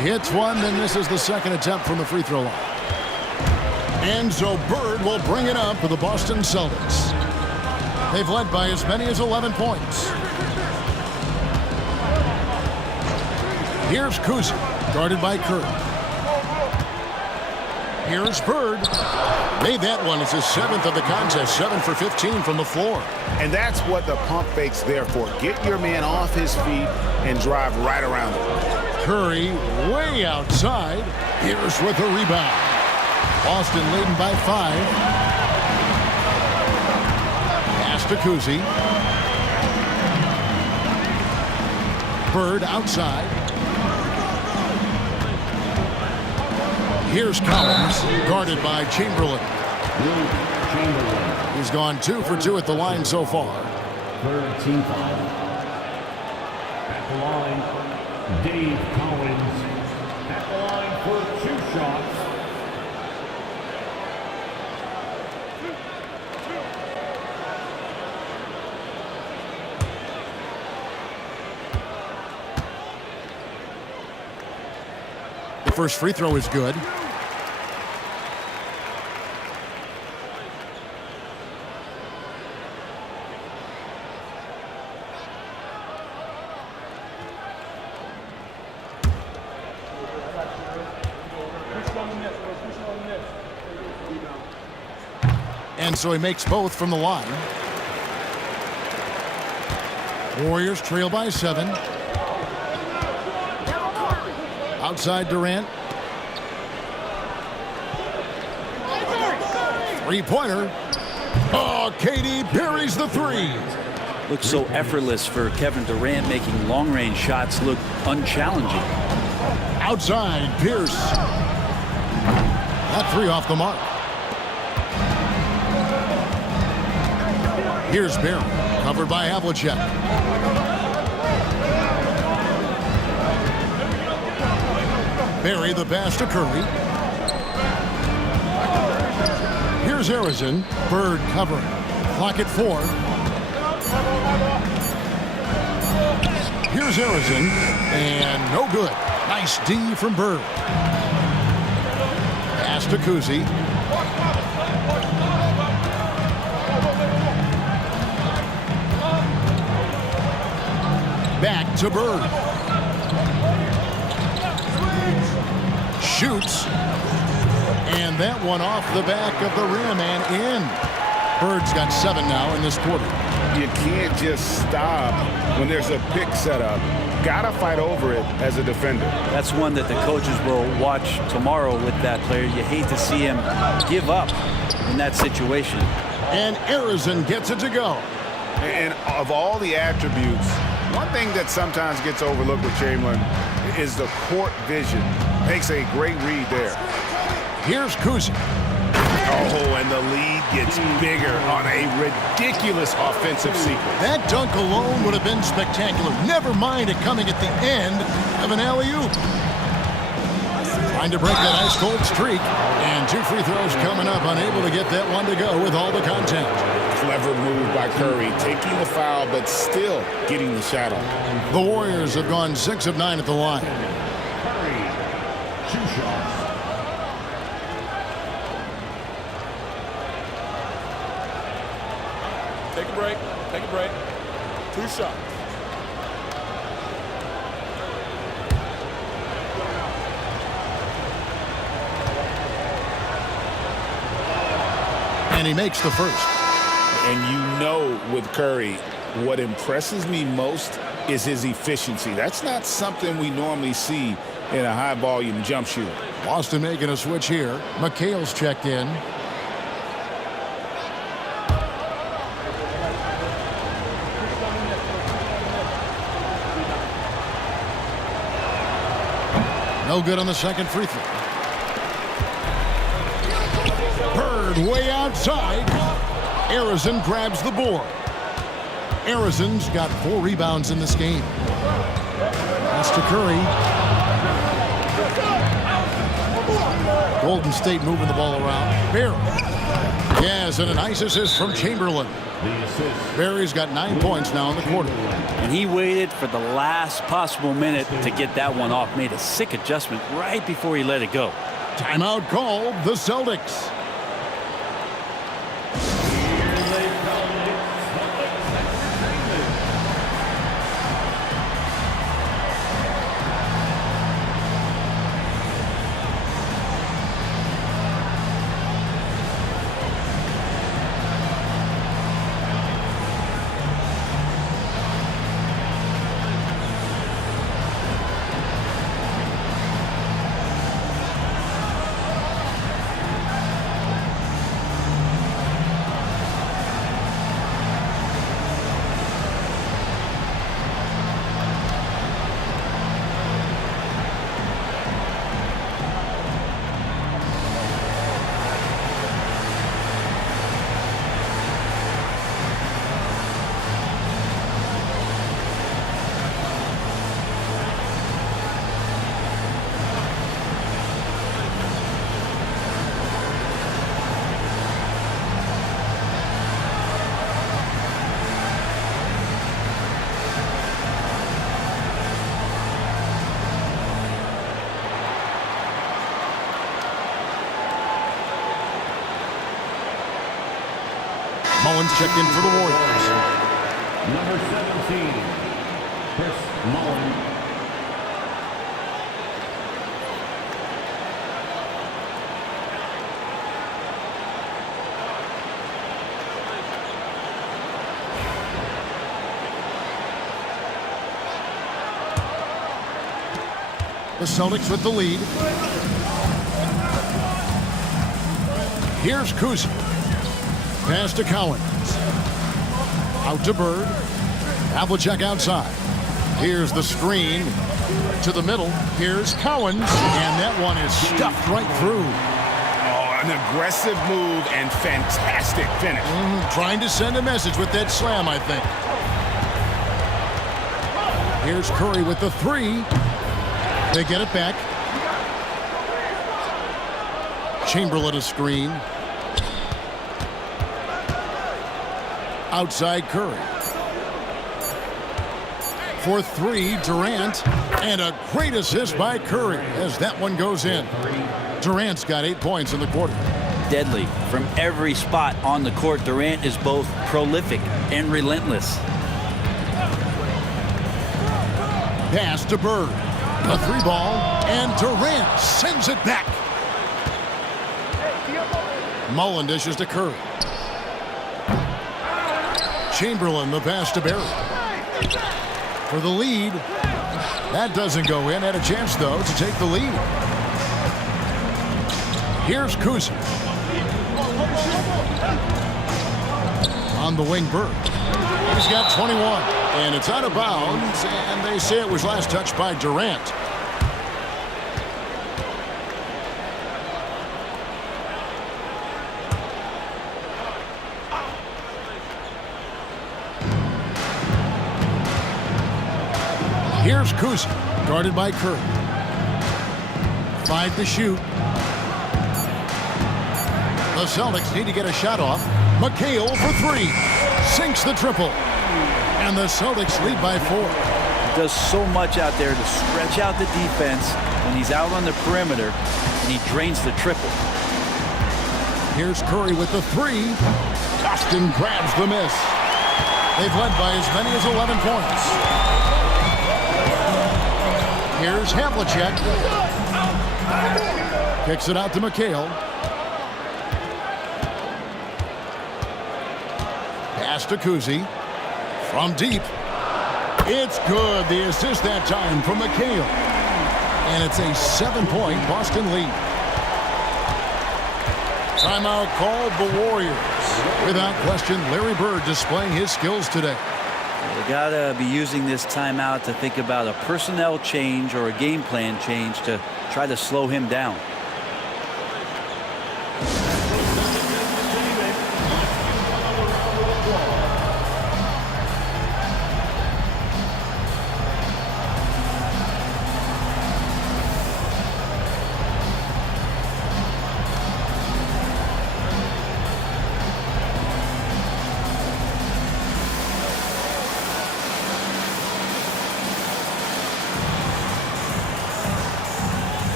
He hits one, then misses the second attempt from the free throw line. And so Bird will bring it up for the Boston Celtics. They've led by as many as 11 points. Here's Kuzi, guarded by Curry. Here's Bird. Made that one. It's his 7th of the contest, 7 for 15 from the floor. And that's what the pump fake's there for. Get your man off his feet and drive right around him. Curry way outside. Here's with a rebound. Boston leading by 5. Pass to Kuzi. Bird outside. Here's Collins, guarded by Chamberlain. He's gone 2 for 2 at the line so far. Third team foul. At the line, Dave Collins. At the line for 2 shots. The first free throw is good. And so he makes both from the line. Warriors trail by 7. Outside Durant. Three-pointer. Oh, KD buries the 3. Looks so effortless for Kevin Durant, making long-range shots look unchallenging. Outside, Pierce. That 3 off the mark. Here's Barry, covered by Havlicek. Barry the pass to Curry. Here's Arizin. Bird covering. Clock at 4. Here's Arizin. And no good. Nice D from Bird. Pass to Kuzi. Back to Bird. Shoots. And that one off the back of the rim and in. Bird's got 7 now in this quarter. You can't just stop when there's a pick set up. Gotta fight over it as a defender. That's one that the coaches will watch tomorrow with that player. You hate to see him give up in that situation. And Arizin gets it to go. And of all the attributes, one thing that sometimes gets overlooked with Chamberlain is the court vision. Makes a great read there. Here's Kuzi. Oh, and the lead gets bigger on a ridiculous offensive sequence. That dunk alone would have been spectacular. Never mind it coming at the end of an alley-oop. Trying to break that ice-cold streak. And 2 free throws coming up. Unable to get that one to go with all the contact. Clever move by Curry, taking the foul, but still getting the shot off. The Warriors have gone 6 of 9 at the line. Curry, 2 shots. Take a break. Take a break. 2 shots. And he makes the first. And you know with Curry, what impresses me most is his efficiency. That's not something we normally see in a high-volume jump shooter. Boston making a switch here. McHale's checked in. No good on the second free throw. Bird way outside. Arizin grabs the board. Arizon's got 4 rebounds in this game. That's to Curry. Golden State moving the ball around. Barry. Yes, and a nice assist from Chamberlain. Barry's got 9 points now in the quarter. And he waited for the last possible minute to get that one off. Made a sick adjustment right before he let it go. Timeout called the Celtics. Mullins checked in for the Warriors. Number 17, Chris Mullin. The Celtics with the lead. Here's Kuzma. Pass to Cowens. Out to Bird. Havlicek outside. Here's the screen to the middle. Here's Cowens. And that one is stuffed right through. Oh, an aggressive move and fantastic finish. Trying to send a message with that slam, I think. Here's Curry with the 3. They get it back. Chamberlain a screen. Outside Curry. For 3, Durant. And a great assist by Curry as that one goes in. Durant's got 8 points in the quarter. Deadly. From every spot on the court, Durant is both prolific and relentless. Pass to Bird. A 3 ball. And Durant sends it back. Mullen dishes to Curry. Chamberlain, the pass to Barry. For the lead. That doesn't go in. Had a chance, though, to take the lead. Here's Kuzma. On the wing, Bird. He's got 21. And it's out of bounds. And they say it was last touched by Durant. Here's Kuzma, guarded by Curry. 5 to shoot. The Celtics need to get a shot off. McHale for 3. Sinks the triple. And the Celtics lead by 4. He does so much out there to stretch out the defense when he's out on the perimeter, and he drains the triple. Here's Curry with the 3. Austin grabs the miss. They've led by as many as 11 points. Here's Havlicek. Kicks it out to McHale. Pass to Kuzi. From deep. It's good. The assist that time from McHale. And it's a 7-point Boston lead. Timeout called the Warriors. Without question, Larry Bird displaying his skills today. They gotta be using this timeout to think about a personnel change or a game plan change to try to slow him down.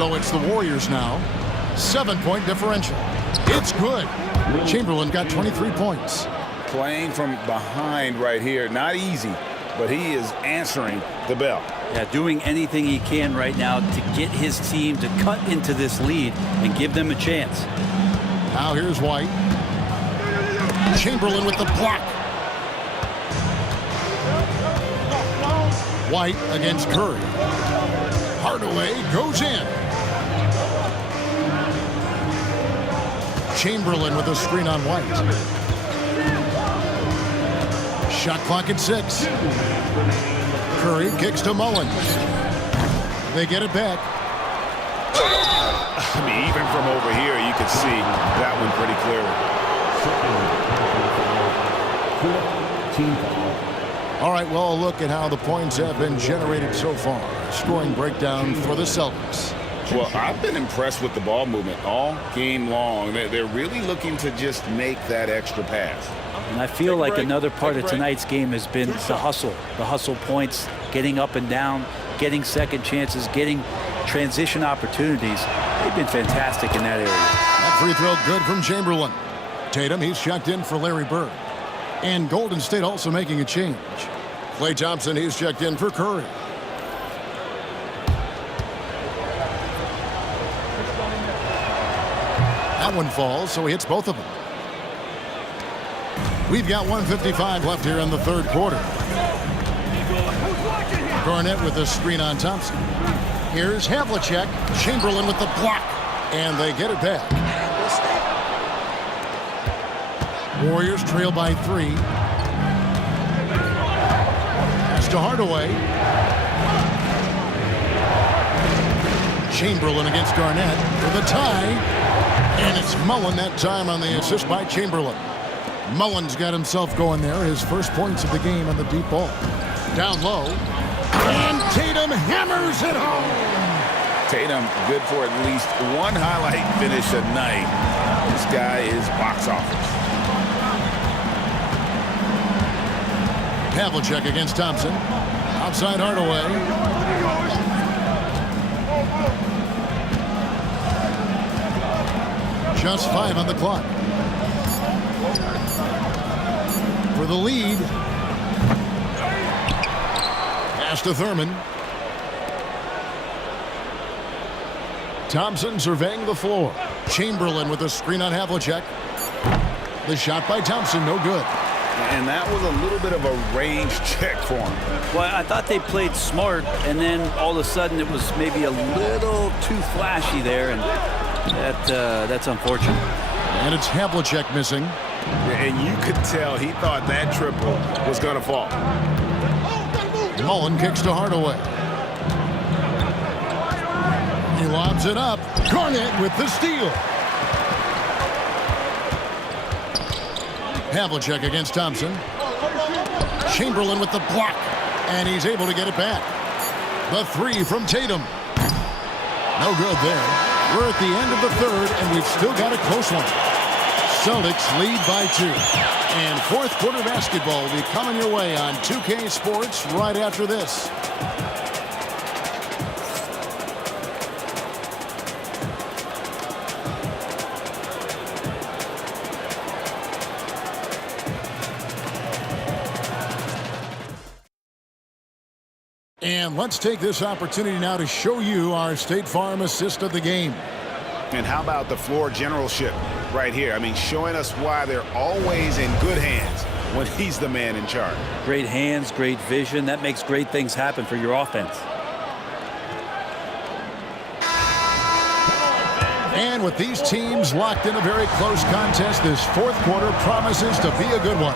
So it's the Warriors now. 7-point differential. It's good. Chamberlain got 23 points. Playing from behind right here, not easy, but he is answering the bell. Yeah, doing anything he can right now to get his team to cut into this lead and give them a chance. Now here's White. Chamberlain with the block. White against Curry. Hardaway goes in. Chamberlain with a screen on White. Shot clock at 6. Curry kicks to Mullen. They get it back. I mean, even from over here, you can see that one pretty clearly. All right, well, a look at how the points have been generated so far. Scoring breakdown for the Celtics. Well, I've been impressed with the ball movement all game long. They're really looking to just make that extra pass. And I feel like another part of tonight's game has been the hustle. The hustle points, getting up and down, getting second chances, getting transition opportunities. They've been fantastic in that area. That free throw good from Chamberlain. Tatum, he's checked in for Larry Bird. And Golden State also making a change. Klay Thompson, he's checked in for Curry. That one falls, so he hits both of them. We've got 1:55 left here in the third quarter. Garnett with a screen on Thompson. Here's Havlicek. Chamberlain with the block. And they get it back. Warriors trail by 3. Pass to Hardaway. Chamberlain against Garnett for the tie. And it's Mullen that time on the assist by Chamberlain. Mullen's got himself going there. His first points of the game on the deep ball. Down low. And Tatum hammers it home. Tatum good for at least one highlight finish a night. This guy is box office. Havlicek against Thompson. Outside Hardaway. Just 5 on the clock. For the lead. Pass to Thurman. Thompson surveying the floor. Chamberlain with a screen on Havlicek. The shot by Thompson, no good. And that was a little bit of a range check for him. Well, I thought they played smart, and then all of a sudden it was maybe a little too flashy there, and that's unfortunate. And it's Havlicek missing. And you could tell he thought that triple was going to fall. Mullen kicks to Hardaway. He lobs it up. Garnett with the steal. Havlicek against Thompson. Chamberlain with the block. And he's able to get it back. The 3 from Tatum. No good there. We're at the end of the third, and we've still got a close one. Celtics lead by 2. And fourth quarter basketball will be coming your way on 2K Sports right after this. And let's take this opportunity now to show you our State Farm assist of the game. And how about the floor generalship right here? I mean, showing us why they're always in good hands when he's the man in charge. Great hands, great vision. That makes great things happen for your offense. And with these teams locked in a very close contest, this fourth quarter promises to be a good one.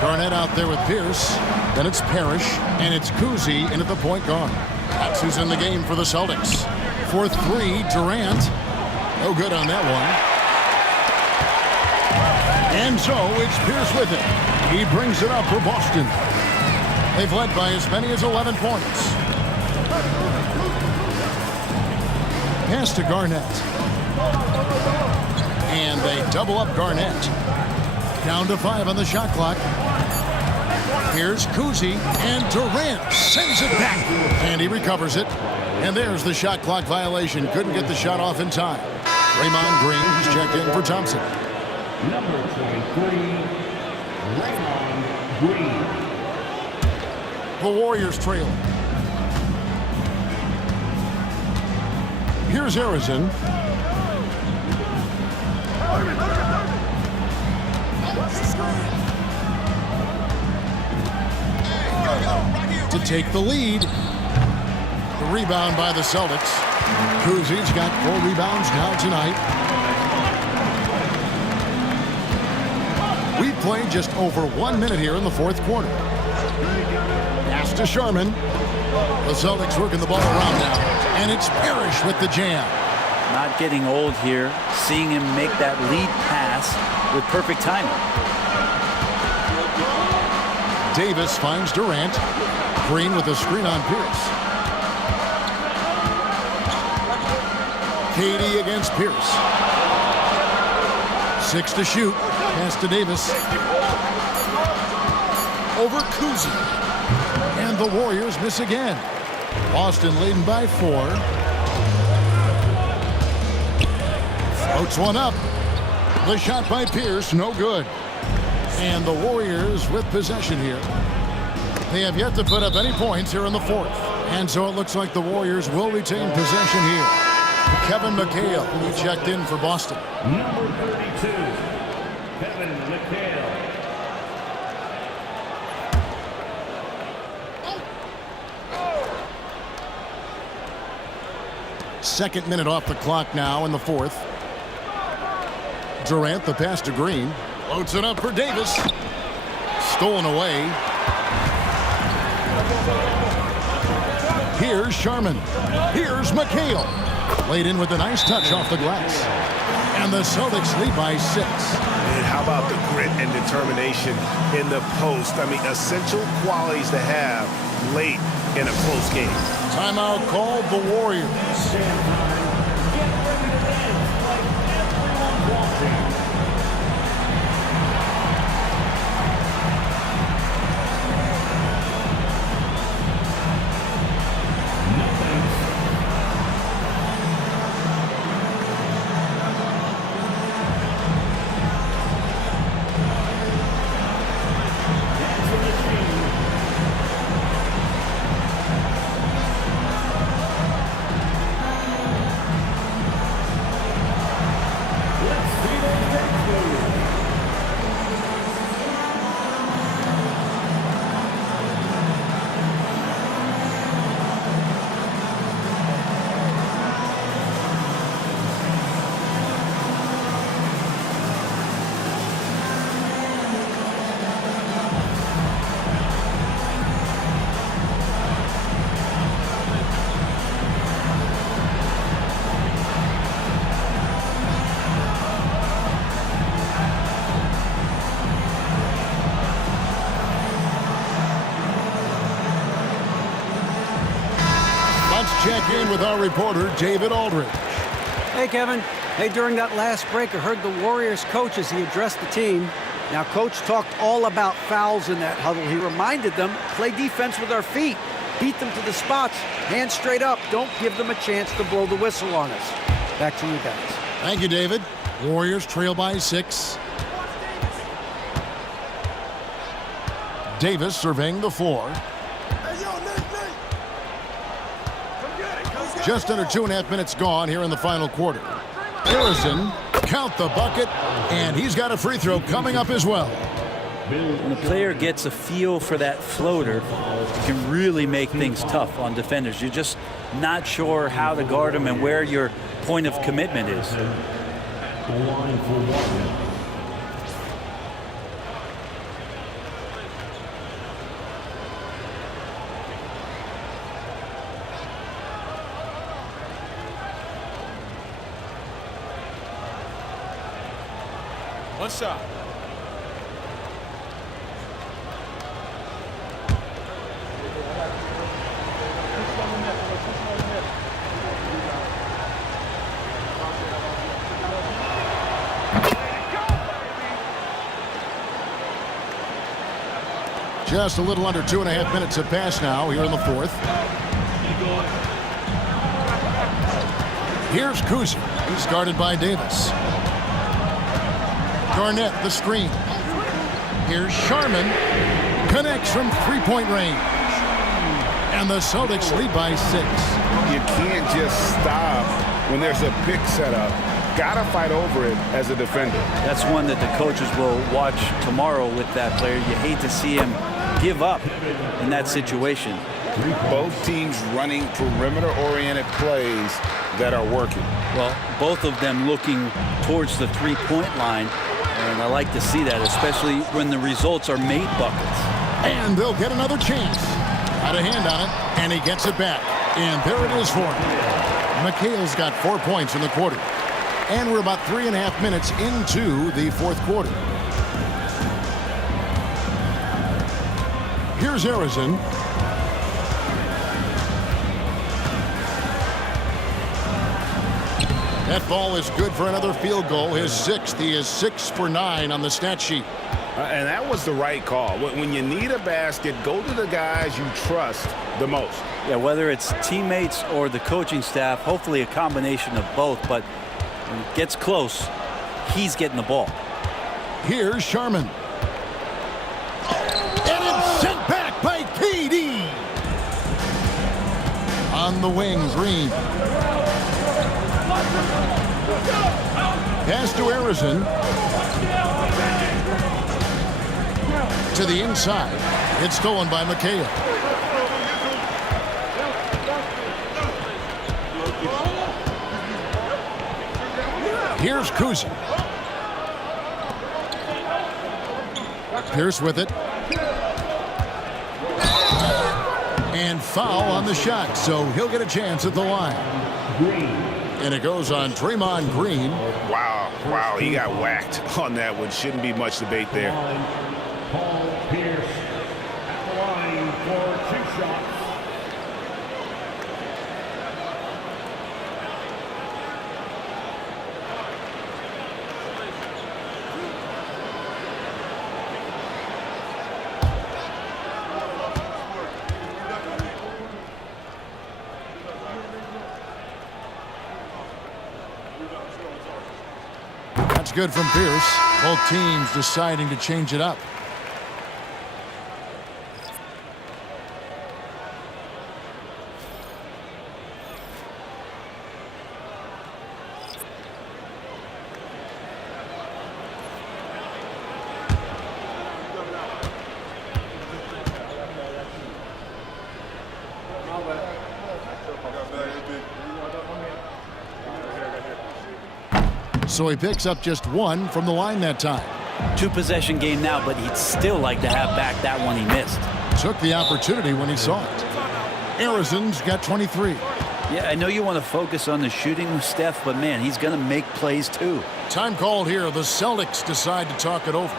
Garnett out there with Pierce. Then it's Parrish, and it's Kuzi in at the point guard. That's who's in the game for the Celtics. For 3, Durant. No good on that one. And so it's Pierce with it. He brings it up for Boston. They've led by as many as 11 points. Pass to Garnett. And they double up Garnett. Down to 5 on the shot clock. Here's Kuzi, and Durant sends it back. And he recovers it. And there's the shot clock violation. Couldn't get the shot off in time. Draymond Green has checked in for Thompson. Number 23, Draymond Green. The Warriors trail. Here's Harrison. To take the lead. The rebound by the Celtics. Kuzi's got 4 rebounds now tonight. We've played just over 1 minute here in the fourth quarter. Pass to Sharman. The Celtics working the ball around now. And it's Parrish with the jam. Not getting old here. Seeing him make that lead pass with perfect timing. Davis finds Durant. Green with a screen on Pierce. KD against Pierce. 6 to shoot. Pass to Davis. Over Kuzi. And the Warriors miss again. Boston leading by 4. Floats one up. The shot by Pierce, no good. And the Warriors with possession here. They have yet to put up any points here in the fourth. And so it looks like the Warriors will retain possession here. Kevin McHale, who checked in for Boston. Number 32, Kevin McHale. Second minute off the clock now in the fourth. Durant, the pass to Green. Loads it up for Davis. Stolen away. Here's Sharman. Here's McHale. Laid in with a nice touch off the glass. And the Celtics lead by 6. And how about the grit and determination in the post? I mean, essential qualities to have late in a close game. Timeout called the Warriors. Stand time. Get ready to dance like everyone watching. Check in with our reporter, David Aldridge. Hey, Kevin. Hey, during that last break, I heard the Warriors coach as he addressed the team. Now, Coach talked all about fouls in that huddle. He reminded them, play defense with our feet. Beat them to the spots. Hands straight up. Don't give them a chance to blow the whistle on us. Back to you guys. Thank you, David. Warriors trail by 6. Davis surveying the floor. Just under 2.5 minutes gone here in the final quarter. Harrison, count the bucket, and he's got a free throw coming up as well. When the player gets a feel for that floater, it can really make things tough on defenders. You're just not sure how to guard them and where your point of commitment is. The line for one. One shot. Just a little under 2.5 minutes have passed now here in the fourth. Here's Kuzic. He's guarded by Davis. Garnett, the screen. Here's Sharman. Connects from three-point range. And the Celtics lead by 6. You can't just stop when there's a pick set up. Gotta fight over it as a defender. That's one that the coaches will watch tomorrow with that player. You hate to see him give up in that situation. Both teams running perimeter-oriented plays that are working. Well, both of them looking towards the three-point line, and I like to see that, especially when the results are made buckets. And they'll get another chance. Had a hand on it, and he gets it back. And there it is for him. McHale's got 4 points in the quarter. And we're about 3.5 minutes into the fourth quarter. Here's Arizin. That ball is good for another field goal. His 6th. He is 6 for 9 on the stat sheet. And that was the right call. When you need a basket, go to the guys you trust the most. Yeah, whether it's teammates or the coaching staff, hopefully a combination of both, but when it gets close, he's getting the ball. Here's Sharman. And it's sent back by KD. On the wing, Green. Pass to Arizin. To the inside. It's stolen by McHale. Here's Kuzic. Pierce with it. And foul on the shot, so he'll get a chance at the line. And it goes on Draymond Green. Wow, he got whacked on that one. Shouldn't be much debate there. Paul Pierce at the line for 2 shots. That's good from Pierce. Both teams deciding to change it up. So he picks up just 1 from the line that time. 2-possession game now, but he'd still like to have back that one he missed. Took the opportunity when he saw it. Arizin's got 23. Yeah, I know you want to focus on the shooting with Steph, but man, he's going to make plays too. Time called here. The Celtics decide to talk it over.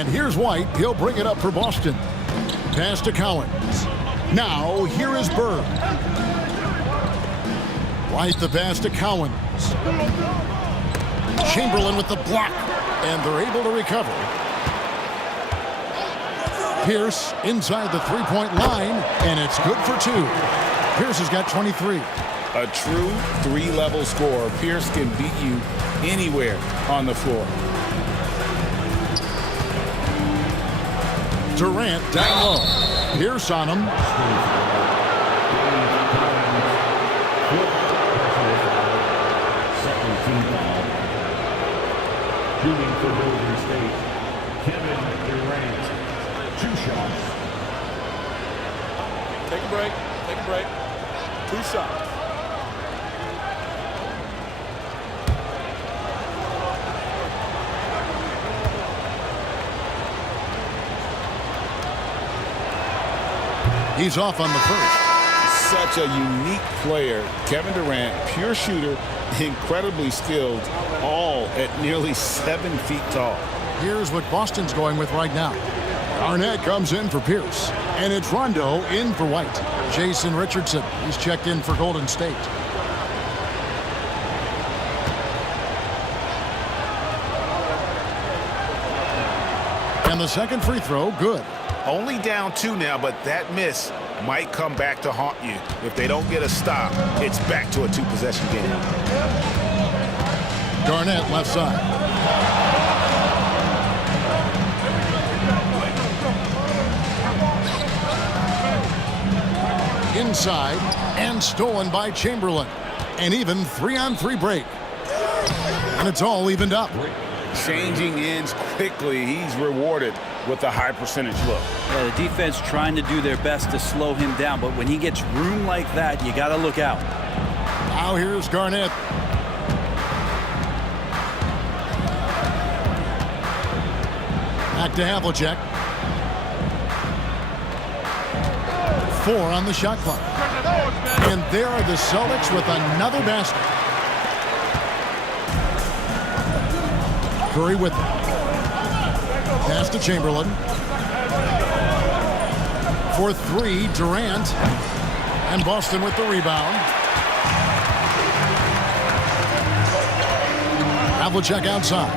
And here's White. He'll bring it up for Boston. Pass to Cowens. Now, here is Bird. White the pass to Cowens. Chamberlain with the block. And they're able to recover. Pierce inside the three-point line. And it's good for 2. Pierce has got 23. A true three-level scorer. Pierce can beat you anywhere on the floor. Durant down low. Pierce on him. Shooting for Golden State, Kevin Durant. 2 shots. Take a break. Take a break. 2 shots. He's off on the first. Such a unique player. Kevin Durant, pure shooter, incredibly skilled, all at nearly 7 feet tall. Here's what Boston's going with right now. Garnett comes in for Pierce. And it's Rondo in for White. Jason Richardson, he's checked in for Golden State. And the second free throw, good. Only down 2 now, but that miss might come back to haunt you. If they don't get a stop, it's back to a 2-possession game. Garnett left side. Inside and stolen by Chamberlain. An even 3-on-3 break. And it's all evened up. Changing ends quickly. He's rewarded with a high percentage look. Yeah, the defense trying to do their best to slow him down, but when he gets room like that, you got to look out. Now here's Garnett. Back to Havlicek. 4 on the shot clock. And there are the Celtics with another basket. Curry with it. Pass to Chamberlain. For 3, Durant. And Boston with the rebound. Havlicek outside.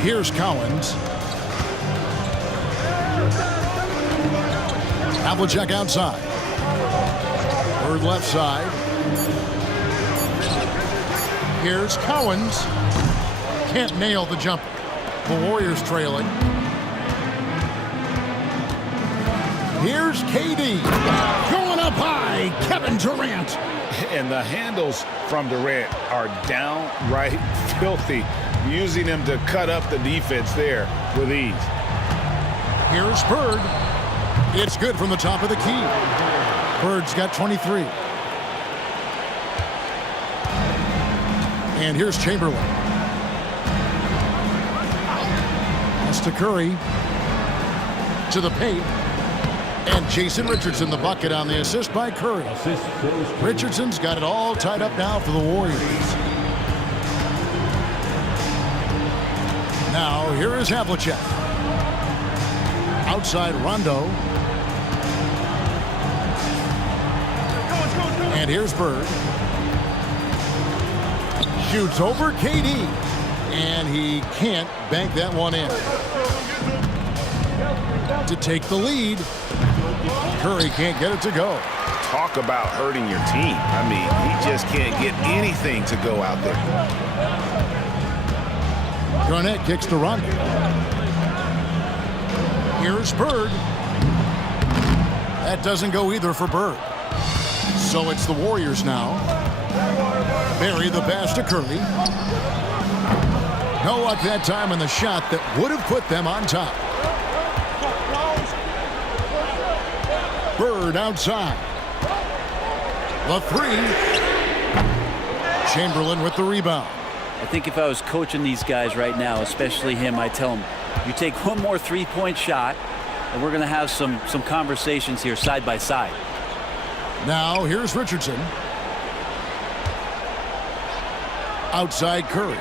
Here's Cowens. Havlicek outside. Bird left side. Here's Cowens. Can't nail the jumper. The Warriors trailing. Here's KD. Going up high. Kevin Durant. And the handles from Durant are downright filthy, using him to cut up the defense there with ease. Here's Bird. It's good from the top of the key. Bird's got 23. And here's Chamberlain. Pass to Curry. To the paint. And Jason Richardson the bucket on the assist by Curry. Richardson's got it all tied up now for the Warriors. Now here is Havlicek. Outside Rondo. And here's Bird. Shoots over KD. And he can't bank that one in. To take the lead. Curry can't get it to go. Talk about hurting your team. I mean, he just can't get anything to go out there. Garnett kicks to Rondo. Here's Bird. That doesn't go either for Bird. So it's the Warriors now. Barry the pass to Curry. No luck that time on the shot that would have put them on top. Bird outside. The 3. Chamberlain with the rebound. I think if I was coaching these guys right now, especially him, I'd tell him, you take one more three-point shot, and we're going to have some conversations here side by side. Now here's Richardson. Outside Curry.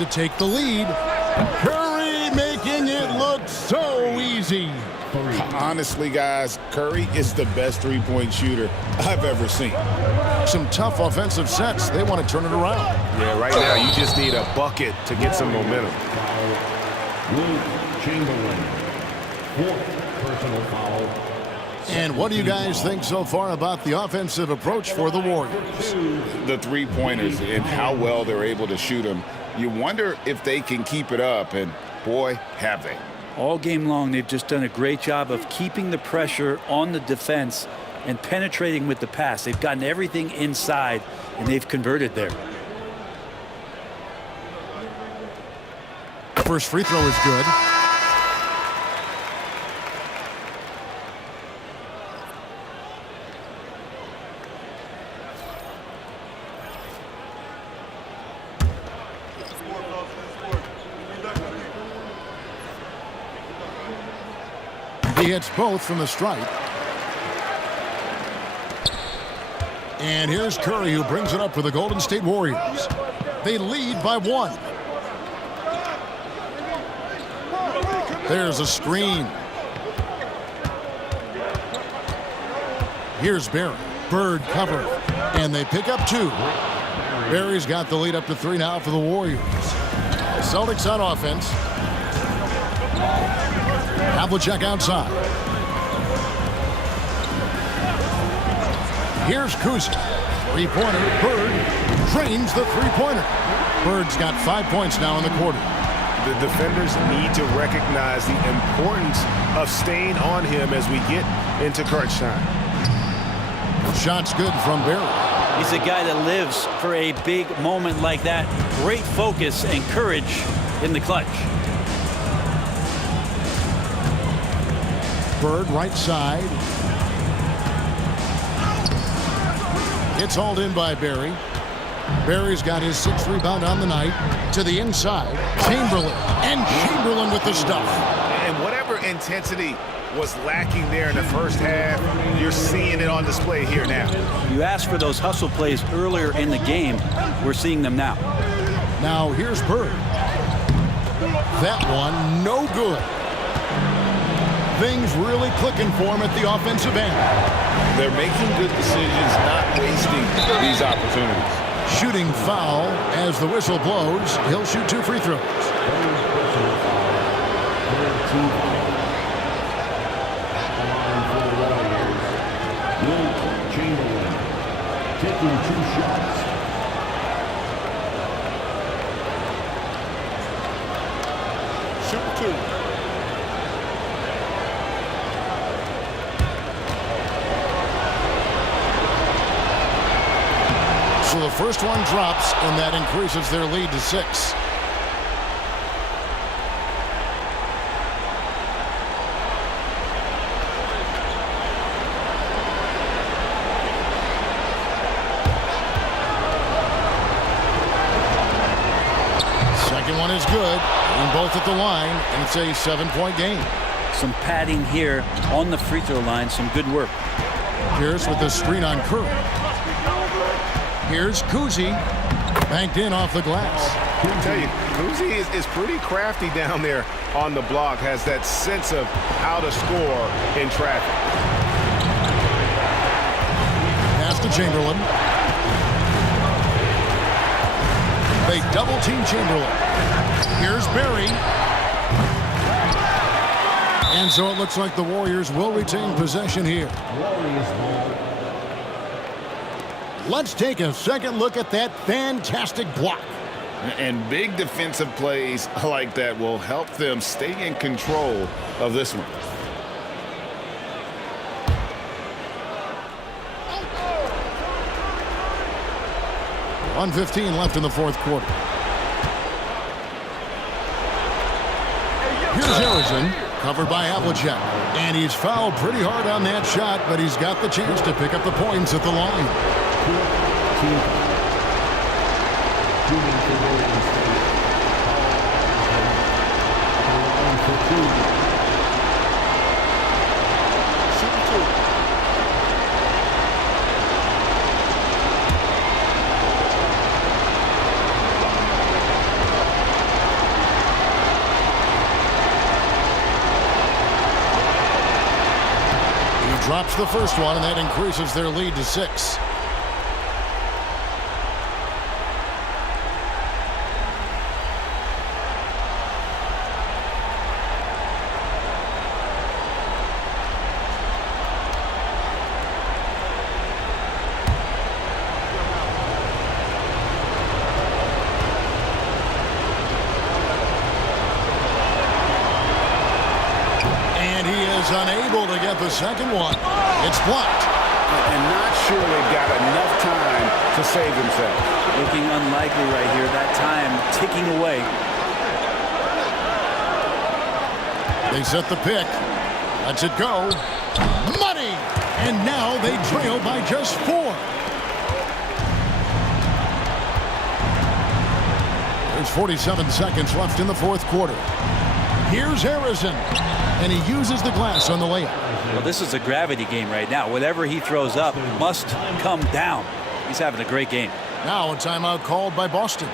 to take the lead. Curry making it look so easy. Honestly, guys, Curry is the best three-point shooter I've ever seen. Some tough offensive sets. They want to turn it around. Yeah, right now you just need a bucket to get some momentum. Will Chamberlain, 4th personal foul. And what do you guys think so far about the offensive approach for the Warriors? The three-pointers and how well they're able to shoot them. You wonder if they can keep it up, and boy, have they. All game long, they've just done a great job of keeping the pressure on the defense and penetrating with the pass. They've gotten everything inside, and they've converted there. First free throw is good. He hits both from the stripe. And here's Curry, who brings it up for the Golden State Warriors. They lead by 1. There's a screen. Here's Barry. Bird cover. And they pick up 2. Barry's got the lead up to 3 now for the Warriors. The Celtics on offense. Havlicek outside. Here's Kuzma. Three-pointer. Bird drains the three-pointer. Bird's got 5 points now in the quarter. The defenders need to recognize the importance of staying on him as we get into crunch time. Shot's good from Barry. He's a guy that lives for a big moment like that. Great focus and courage in the clutch. Bird right side. It's hauled in by Barry. Barry's got his 6th rebound on the night. To the inside, Chamberlain. And Chamberlain with the stuff. And whatever intensity was lacking there in the first half, you're seeing it on display here now. You asked for those hustle plays earlier in the game. We're seeing them now. Now here's Bird. That one, no good. Things really clicking for him at the offensive end. They're making good decisions, not wasting these opportunities. Shooting foul as the whistle blows. He'll shoot 2 free throws. Will Chamberlain taking 2 shots. Shoot 2. So the first one drops, and that increases their lead to 6. Second one is good, and both at the line, and it's a 7-point game. Some padding here on the free throw line. Some good work. Pierce with the screen on Curry. Here's Kuzi, banked in off the glass. I tell you, Kuzi is pretty crafty down there on the block, has that sense of how to score in traffic. Pass to Chamberlain. They double-team Chamberlain. Here's Barry. And so it looks like the Warriors will retain possession here. Warriors ball. Let's take a second look at that fantastic block. And big defensive plays like that will help them stay in control of this one. .115 left in the 4th quarter. Here's Harrison, covered by Havlicek. And he's fouled pretty hard on that shot, but he's got the chance to pick up the points at the line. drops the first one, and that increases their lead to 6. Unable to get the second one. It's blocked. And not sure they've got enough time to save themselves. Looking unlikely right here. That time ticking away. They set the pick. Lets it go. Money! And now they trail by just 4. There's 47 seconds left in the fourth quarter. Here's Harrison. And he uses the glass on the layup. Well, this is a gravity game right now. Whatever he throws up must come down. He's having a great game. Now a timeout called by Boston.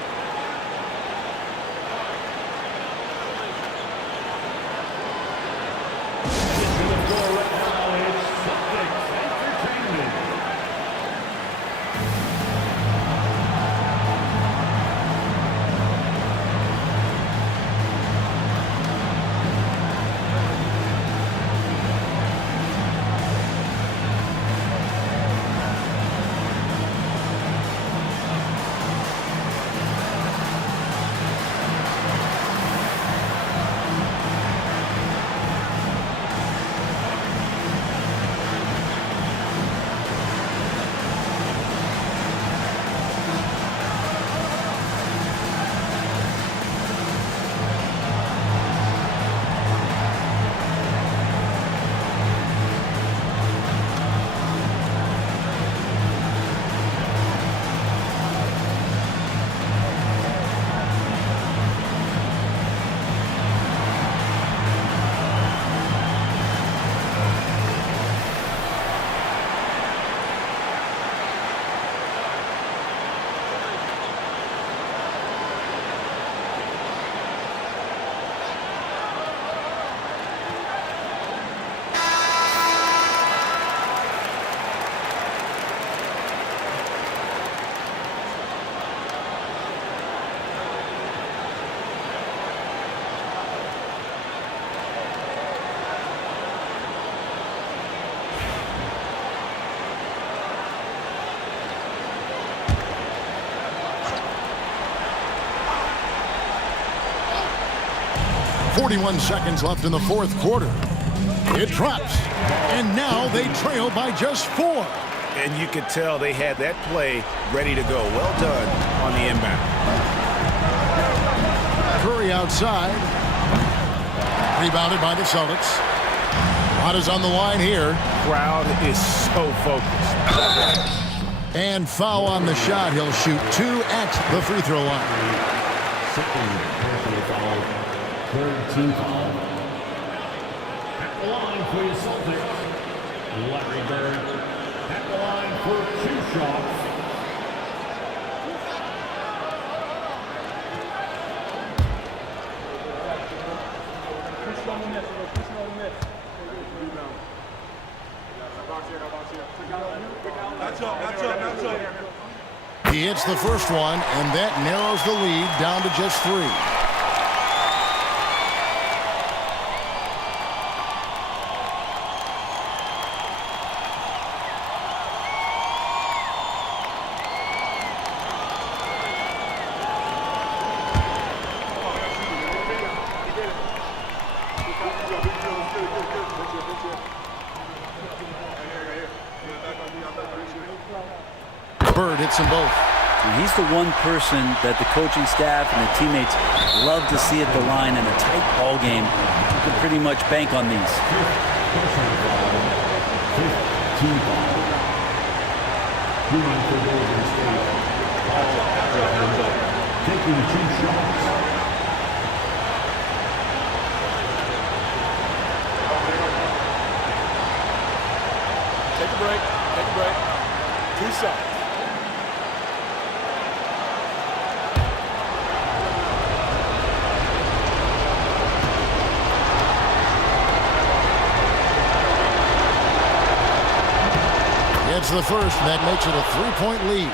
.41 seconds left in the fourth quarter. It drops, and now they trail by just 4. And you could tell they had that play ready to go. Well done on the inbound. Curry outside. Rebounded by the Celtics. Lot is on the line here. Crowd is so focused. And foul on the shot. He'll shoot 2 at the free throw line. Third team foul. At the line for your Celtics, Larry Bird. At the line for 2 shots. He hits the first one, and that narrows the lead down to just 3. Bird hits them both. And he's the one person that the coaching staff and the teammates love to see at the line in a tight ball game. You can pretty much bank on these. Taking 2 shots. Take a break. Take a break. 2 shots. the first, and that makes it a 3-point lead.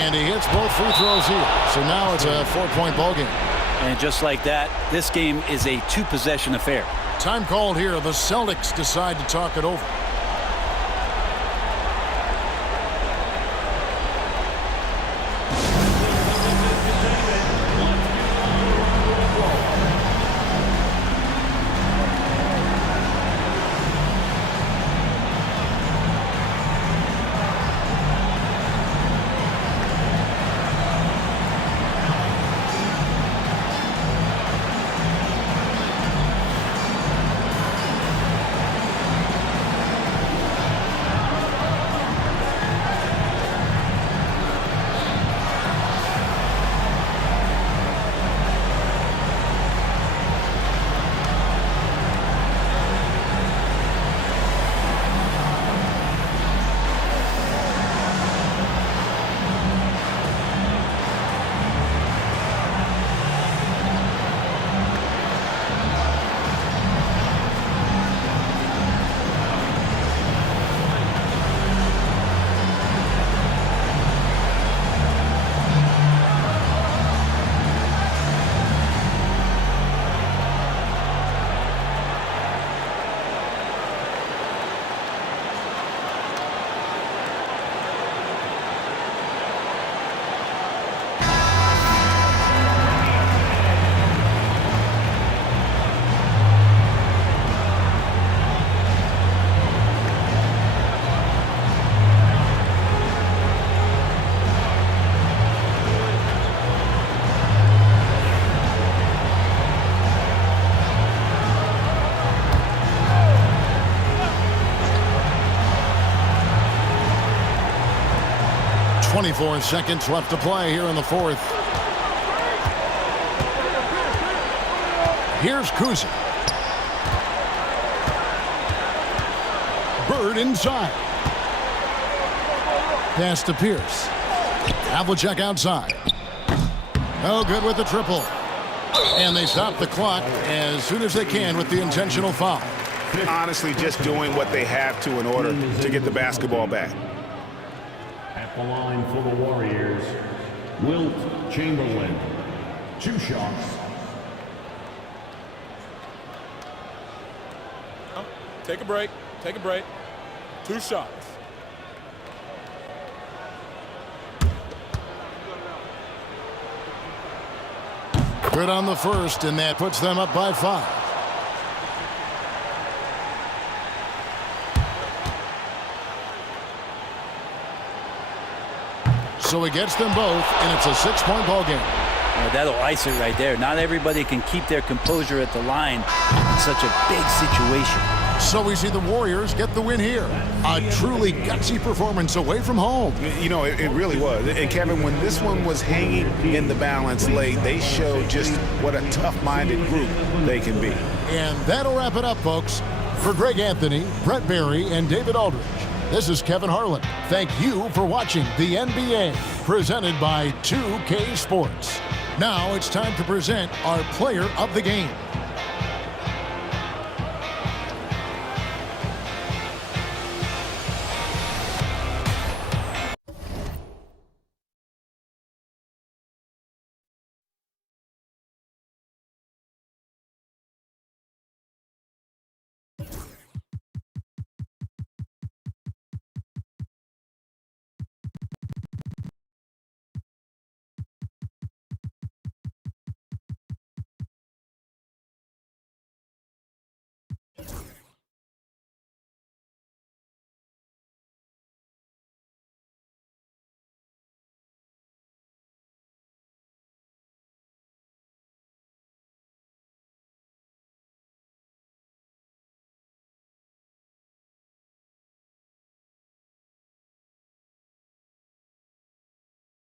And he hits both free throws here. So now it's a 4-point ball game. And just like that, this game is a 2-possession affair. Time called here. The Celtics decide to talk it over. .24 seconds left to play here in the fourth. Here's Kuzma. Bird inside. Pass to Pierce. Havlicek outside. Oh, good with the triple. And they stop the clock as soon as they can with the intentional foul. Honestly, just doing what they have to in order to get the basketball back. At the line for the Warriors, Wilt Chamberlain. 2 shots. Take a break. Take a break. 2 shots. Good on the first, and that puts them up by 5. So he gets them both, and it's a 6-point ball game. Well, that'll ice it right there. Not everybody can keep their composure at the line in such a big situation. So we see the Warriors get the win here. A truly gutsy performance away from home. You know, it really was. And Kevin, when this one was hanging in the balance late, they showed just what a tough-minded group they can be. And that'll wrap it up, folks. For Greg Anthony, Brent Barry, and David Aldridge, this is Kevin Harlan. Thank you for watching the NBA, presented by 2K Sports. Now it's time to present our player of the game.